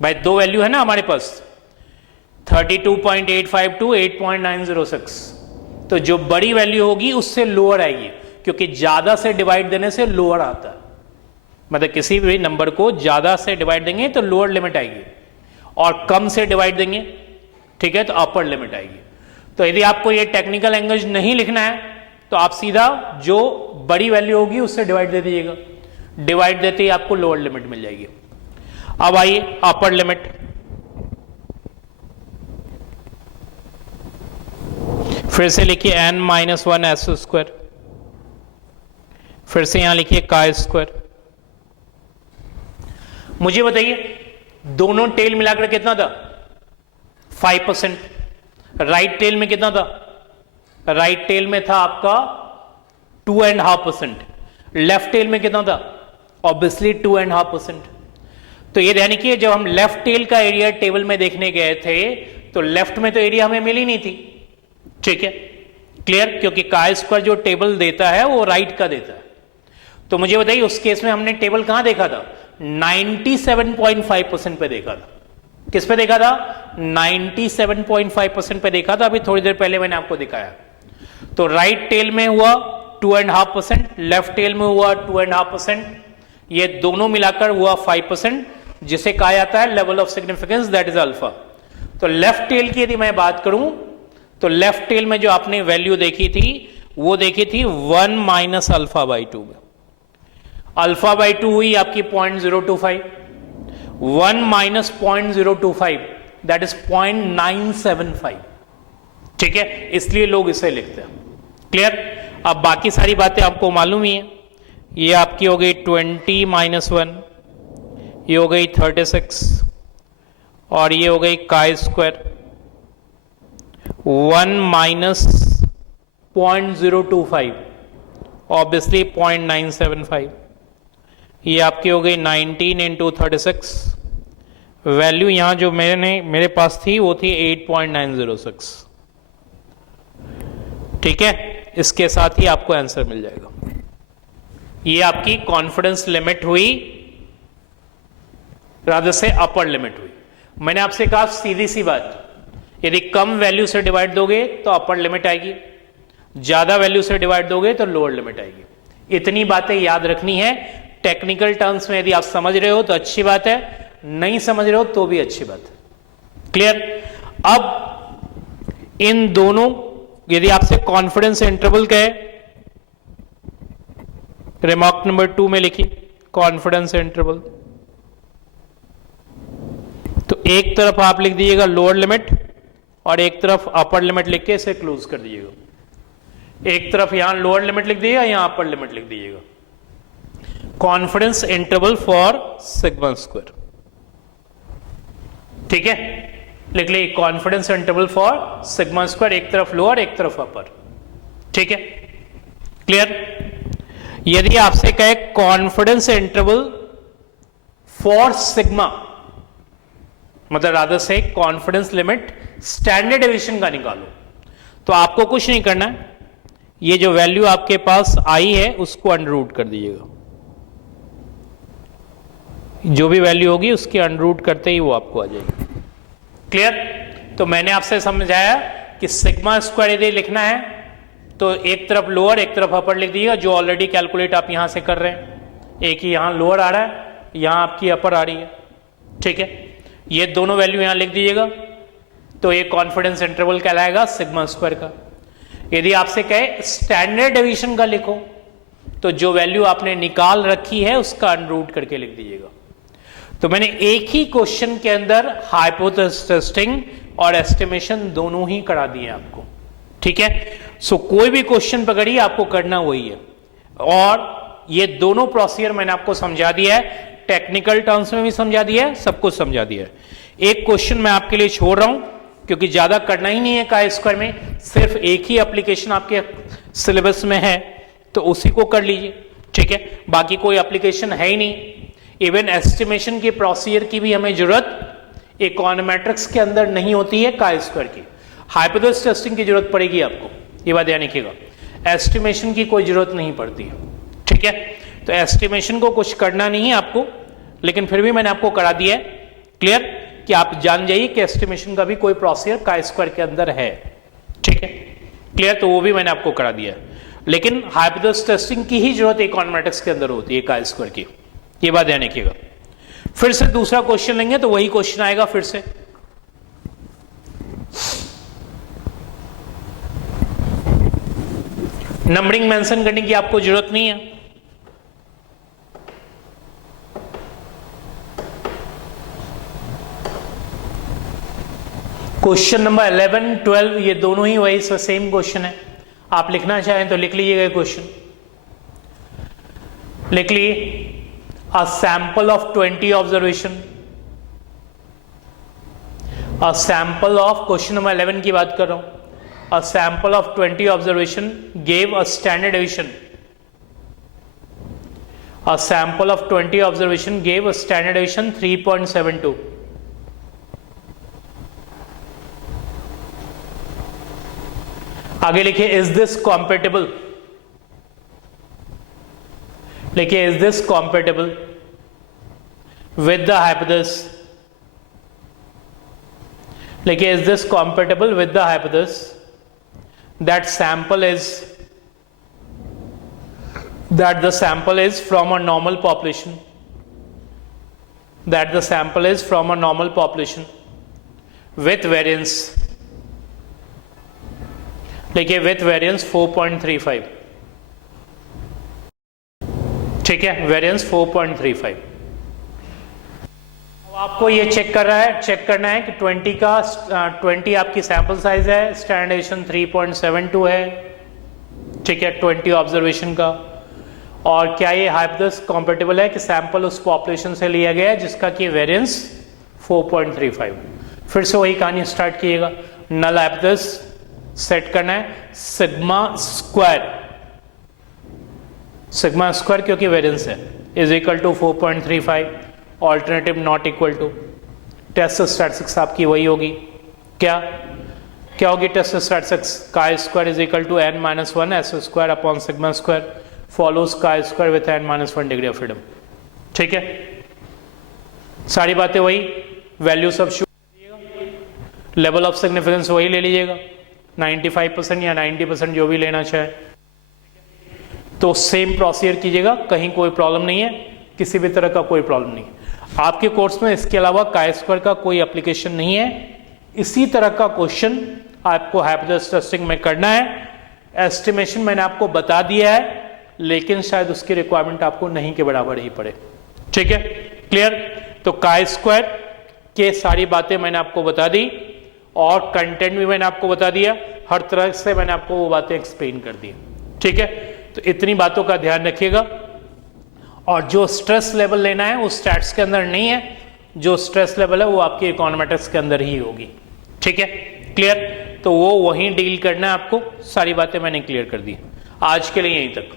भाई दो वैल्यू है ना हमारे पास, 32.852, 8.906। तो जो बड़ी वैल्यू होगी उससे लोअर आएगी, क्योंकि ज्यादा से डिवाइड देने से लोअर आता है। मतलब किसी भी नंबर को ज्यादा से डिवाइड देंगे तो लोअर लिमिट आएगी, और कम से डिवाइड देंगे, ठीक है, तो अपर लिमिट आएगी। तो यदि आपको ये टेक्निकल लैंग्वेज नहीं लिखना है तो आप सीधा जो बड़ी वैल्यू होगी उससे डिवाइड दे दीजिएगा। डिवाइड देते ही आपको लोअर लिमिट मिल जाएगी। अब आइए अपर लिमिट, फिर से लिखिए n-1 s स्क्वायर, फिर से यहां लिखिए का स्क्वायर। मुझे बताइए दोनों टेल मिलाकर कितना था 5%। राइट टेल में कितना था, राइट टेल में था आपका 2.5%। लेफ्ट टेल में कितना था, ऑब्वियसली 2.5%। तो ये ध्यान रखिए जब हम लेफ्ट टेल का एरिया टेबल में देखने गए थे तो लेफ्ट में तो एरिया हमें मिली नहीं थी, ठीक है, क्लियर, क्योंकि का स्क्वायर जो टेबल देता है वो राइट का देता है। तो मुझे बताइए उस केस में हमने टेबल कहां देखा था, 97.5% पे देखा था। किस पे देखा था, 97.5% पे देखा था। अभी थोड़ी देर पहले मैंने आपको दिखाया। तो राइट टेल में हुआ 2.5%, लेफ्ट टेल में हुआ 2.5%, ये दोनों मिलाकर हुआ 5%, जिसे कहा जाता है level of significance, that is alpha. तो लेफ्ट टेल की यदि मैं बात करूं तो लेफ्ट टेल में जो आपने वैल्यू देखी थी वो देखी थी 1 माइनस अल्फा बाई 2 में। अल्फा बाई 2 हुई आपकी 0.025, 1 माइनस 0.025 दैट इज 0.975, ठीक है, इसलिए लोग इसे लिखते हैं, क्लियर। अब बाकी सारी बातें आपको मालूम ही है। ये आपकी हो गई 20-1, ये हो गई 36 और ये हो गई का स्क्वायर 1 माइनस 0.025 ऑब्वियसली 0.975। ये आपकी हो गई 19 इंटू 36। वैल्यू यहां जो मेरे पास थी वो थी 8.906, ठीक है। इसके साथ ही आपको आंसर मिल जाएगा। ये आपकी कॉन्फिडेंस लिमिट हुई, रादर से अपर लिमिट हुई। मैंने आपसे कहा सीधी सी बात, यदि कम वैल्यू से डिवाइड दोगे तो अपर लिमिट आएगी, ज्यादा वैल्यू से डिवाइड दोगे तो लोअर लिमिट आएगी। इतनी बातें याद रखनी है। टेक्निकल टर्म्स में यदि आप समझ रहे हो तो अच्छी बात है, नहीं समझ रहे हो तो भी अच्छी बात है, क्लियर। अब इन दोनों, यदि आपसे कॉन्फिडेंस इंटरवल कहे, रिमार्क नंबर 2 में लिखिए कॉन्फिडेंस इंटरवल, तो एक तरफ आप लिख दीजिएगा लोअर लिमिट और एक तरफ अपर लिमिट लिख के इसे क्लोज कर दीजिएगा। एक तरफ यहां लोअर लिमिट लिख दीजिएगा, यहां अपर लिमिट लिख दीजिएगा। Confidence interval for sigma square, ठीक है, लिख लीजिए confidence interval for sigma square, एक तरफ लोअर एक तरफ अपर, ठीक है, क्लियर। यदि आपसे कहे कॉन्फिडेंस इंटरवल फॉर सिग्मा, मतलब रादर से कॉन्फिडेंस लिमिट स्टैंडर्ड डेविएशन का निकालो, तो आपको कुछ नहीं करना है, ये जो वैल्यू आपके पास आई है उसको अंडररूट कर दीजिएगा। जो भी वैल्यू होगी उसकी अंडररूट करते ही वो आपको आ जाएगी, क्लियर। तो मैंने आपसे समझाया कि सिग्मा स्क्वायर यदि लिखना है तो एक तरफ लोअर एक तरफ अपर लिख दीजिएगा, जो ऑलरेडी कैलकुलेट आप यहां से कर रहे हैं। एक ही यहां लोअर आ रहा है, यहां आपकी अपर आ रही है, ठीक है। ये दोनों वैल्यू यहां लिख दीजिएगा, तो ये कॉन्फिडेंस इंटरवल कहलाएगा सिग्मा स्क्वायर का। यदि आपसे कहे स्टैंडर्ड डेविएशन का लिखो, तो जो वैल्यू आपने निकाल रखी है उसका अनरूट करके लिख दीजिएगा। तो मैंने एक ही क्वेश्चन के अंदर हाइपोथेसिस टेस्टिंग और एस्टिमेशन दोनों ही करा दिए आपको, ठीक है। सो कोई भी क्वेश्चन पकड़िए आपको करना वही है, और ये दोनों प्रोसीजर मैंने आपको समझा दिया है, टेक्निकल टर्म्स में भी समझा दिया है, सब कुछ समझा दिया है। एक क्वेश्चन मैं आपके लिए छोड़ रहा हूं क्योंकि ज्यादा करना ही नहीं है का स्क्वायर में, सिर्फ एक ही एप्लीकेशन आपके सिलेबस में है तो उसी को कर लीजिए, ठीक है। बाकी कोई एप्लीकेशन है ही नहीं। इवन एस्टिमेशन के प्रोसीजर की भी हमें जरूरत इकोनोमेट्रिक्स के अंदर नहीं होती है का स्क्वायर की, हाइपोथेसिस टेस्टिंग की जरूरत पड़ेगी आपको, ये बात ध्यान रखिएगा। एस्टिमेशन की कोई जरूरत नहीं पड़ती है, ठीक है। तो एस्टिमेशन को कुछ करना नहीं है आपको, लेकिन फिर भी मैंने आपको करा दिया है, क्लियर, कि आप जान जाइए कि एस्टिमेशन का भी कोई प्रोसीजर का स्क्वायर के अंदर है, ठीक है, क्लियर। तो वो भी मैंने आपको करा दिया है, लेकिन हाइपोथेसिस टेस्टिंग की ही जरूरत इकोनोमेट्रिक्स के अंदर होती है का स्क्वायर की, ये बात ध्यान रखिएगा। फिर से दूसरा क्वेश्चन लेंगे तो वही क्वेश्चन आएगा फिर से। नंबरिंग मेंशन करने की आपको जरूरत नहीं है, क्वेश्चन नंबर 11, 12 ये दोनों ही वही सेम क्वेश्चन है। आप लिखना चाहें तो लिख लीजिएगा क्वेश्चन, लिख लिए a sample of 20 observation, a sample of, question number 11 की बात कर रहा हूं, a sample of 20 observation gave a standard deviation, a sample of 20 observation gave a standard deviation 3.72। आगे लिखिए इज दिस कॉम्पेटेबल, लिखिए is this compatible with the hypothesis, लिखिए is this compatible with the hypothesis that the sample is from a normal population, that the sample is from a normal population with variance, देखिए with variance 4.35, ठीक है, variance 4.35। अब आपको ये check करना है कि 20 आपकी सैंपल साइज है, स्टैंडर्डाइजेशन 3.72 है, ठीक है, 20 ऑब्जर्वेशन का, और क्या ये हाइपोथेसिस कॉम्पेटेबल है कि सैंपल उस पॉपुलेशन से लिया गया है जिसका कि वेरिएंस 4.35। फिर से वही कहानी स्टार्ट कीजिएगा, नल हाइपोथेसिस सेट करना है सिग्मा स्क्वायर क्योंकि वेरिएंस है is equal to 4.35, alternative not equal to, test statistics आपकी वही होगी, क्या होगी test statistics, chi square is equal to n-1 S square upon sigma square follows chi square with n-1 degree of freedom, ठीक है, सारी बातें वही, वैल्यू सब शो कीजिएगा, लेवल ऑफ सिग्निफिकेंस वही ले लीजिएगा 95% या 90% जो भी लेना चाहे, तो सेम प्रोसीजर कीजिएगा, कहीं कोई प्रॉब्लम नहीं है, किसी भी तरह का कोई प्रॉब्लम नहीं है आपके कोर्स में। इसके अलावा काय स्क्वायर का कोई एप्लीकेशन नहीं है, इसी तरह का क्वेश्चन आपको हाइपोथेसिस टेस्टिंग में करना है। एस्टिमेशन मैंने आपको बता दिया है, लेकिन शायद उसकी रिक्वायरमेंट आपको नहीं के बराबर ही पड़े, ठीक है, क्लियर। तो काय स्क्वायर के सारी बातें मैंने आपको बता दी और कंटेंट भी मैंने आपको बता दिया, हर तरह से मैंने आपको वो बातें एक्सप्लेन कर दी, ठीक है। तो इतनी बातों का ध्यान रखिएगा, और जो स्ट्रेस लेवल लेना है वो स्टैट्स के अंदर नहीं है, जो स्ट्रेस लेवल है वो आपके इकोनोमेट्रिक्स के अंदर ही होगी, ठीक है, क्लियर। तो वो वहीं डील करना है आपको, सारी बातें मैंने क्लियर कर दी। आज के लिए यहीं तक।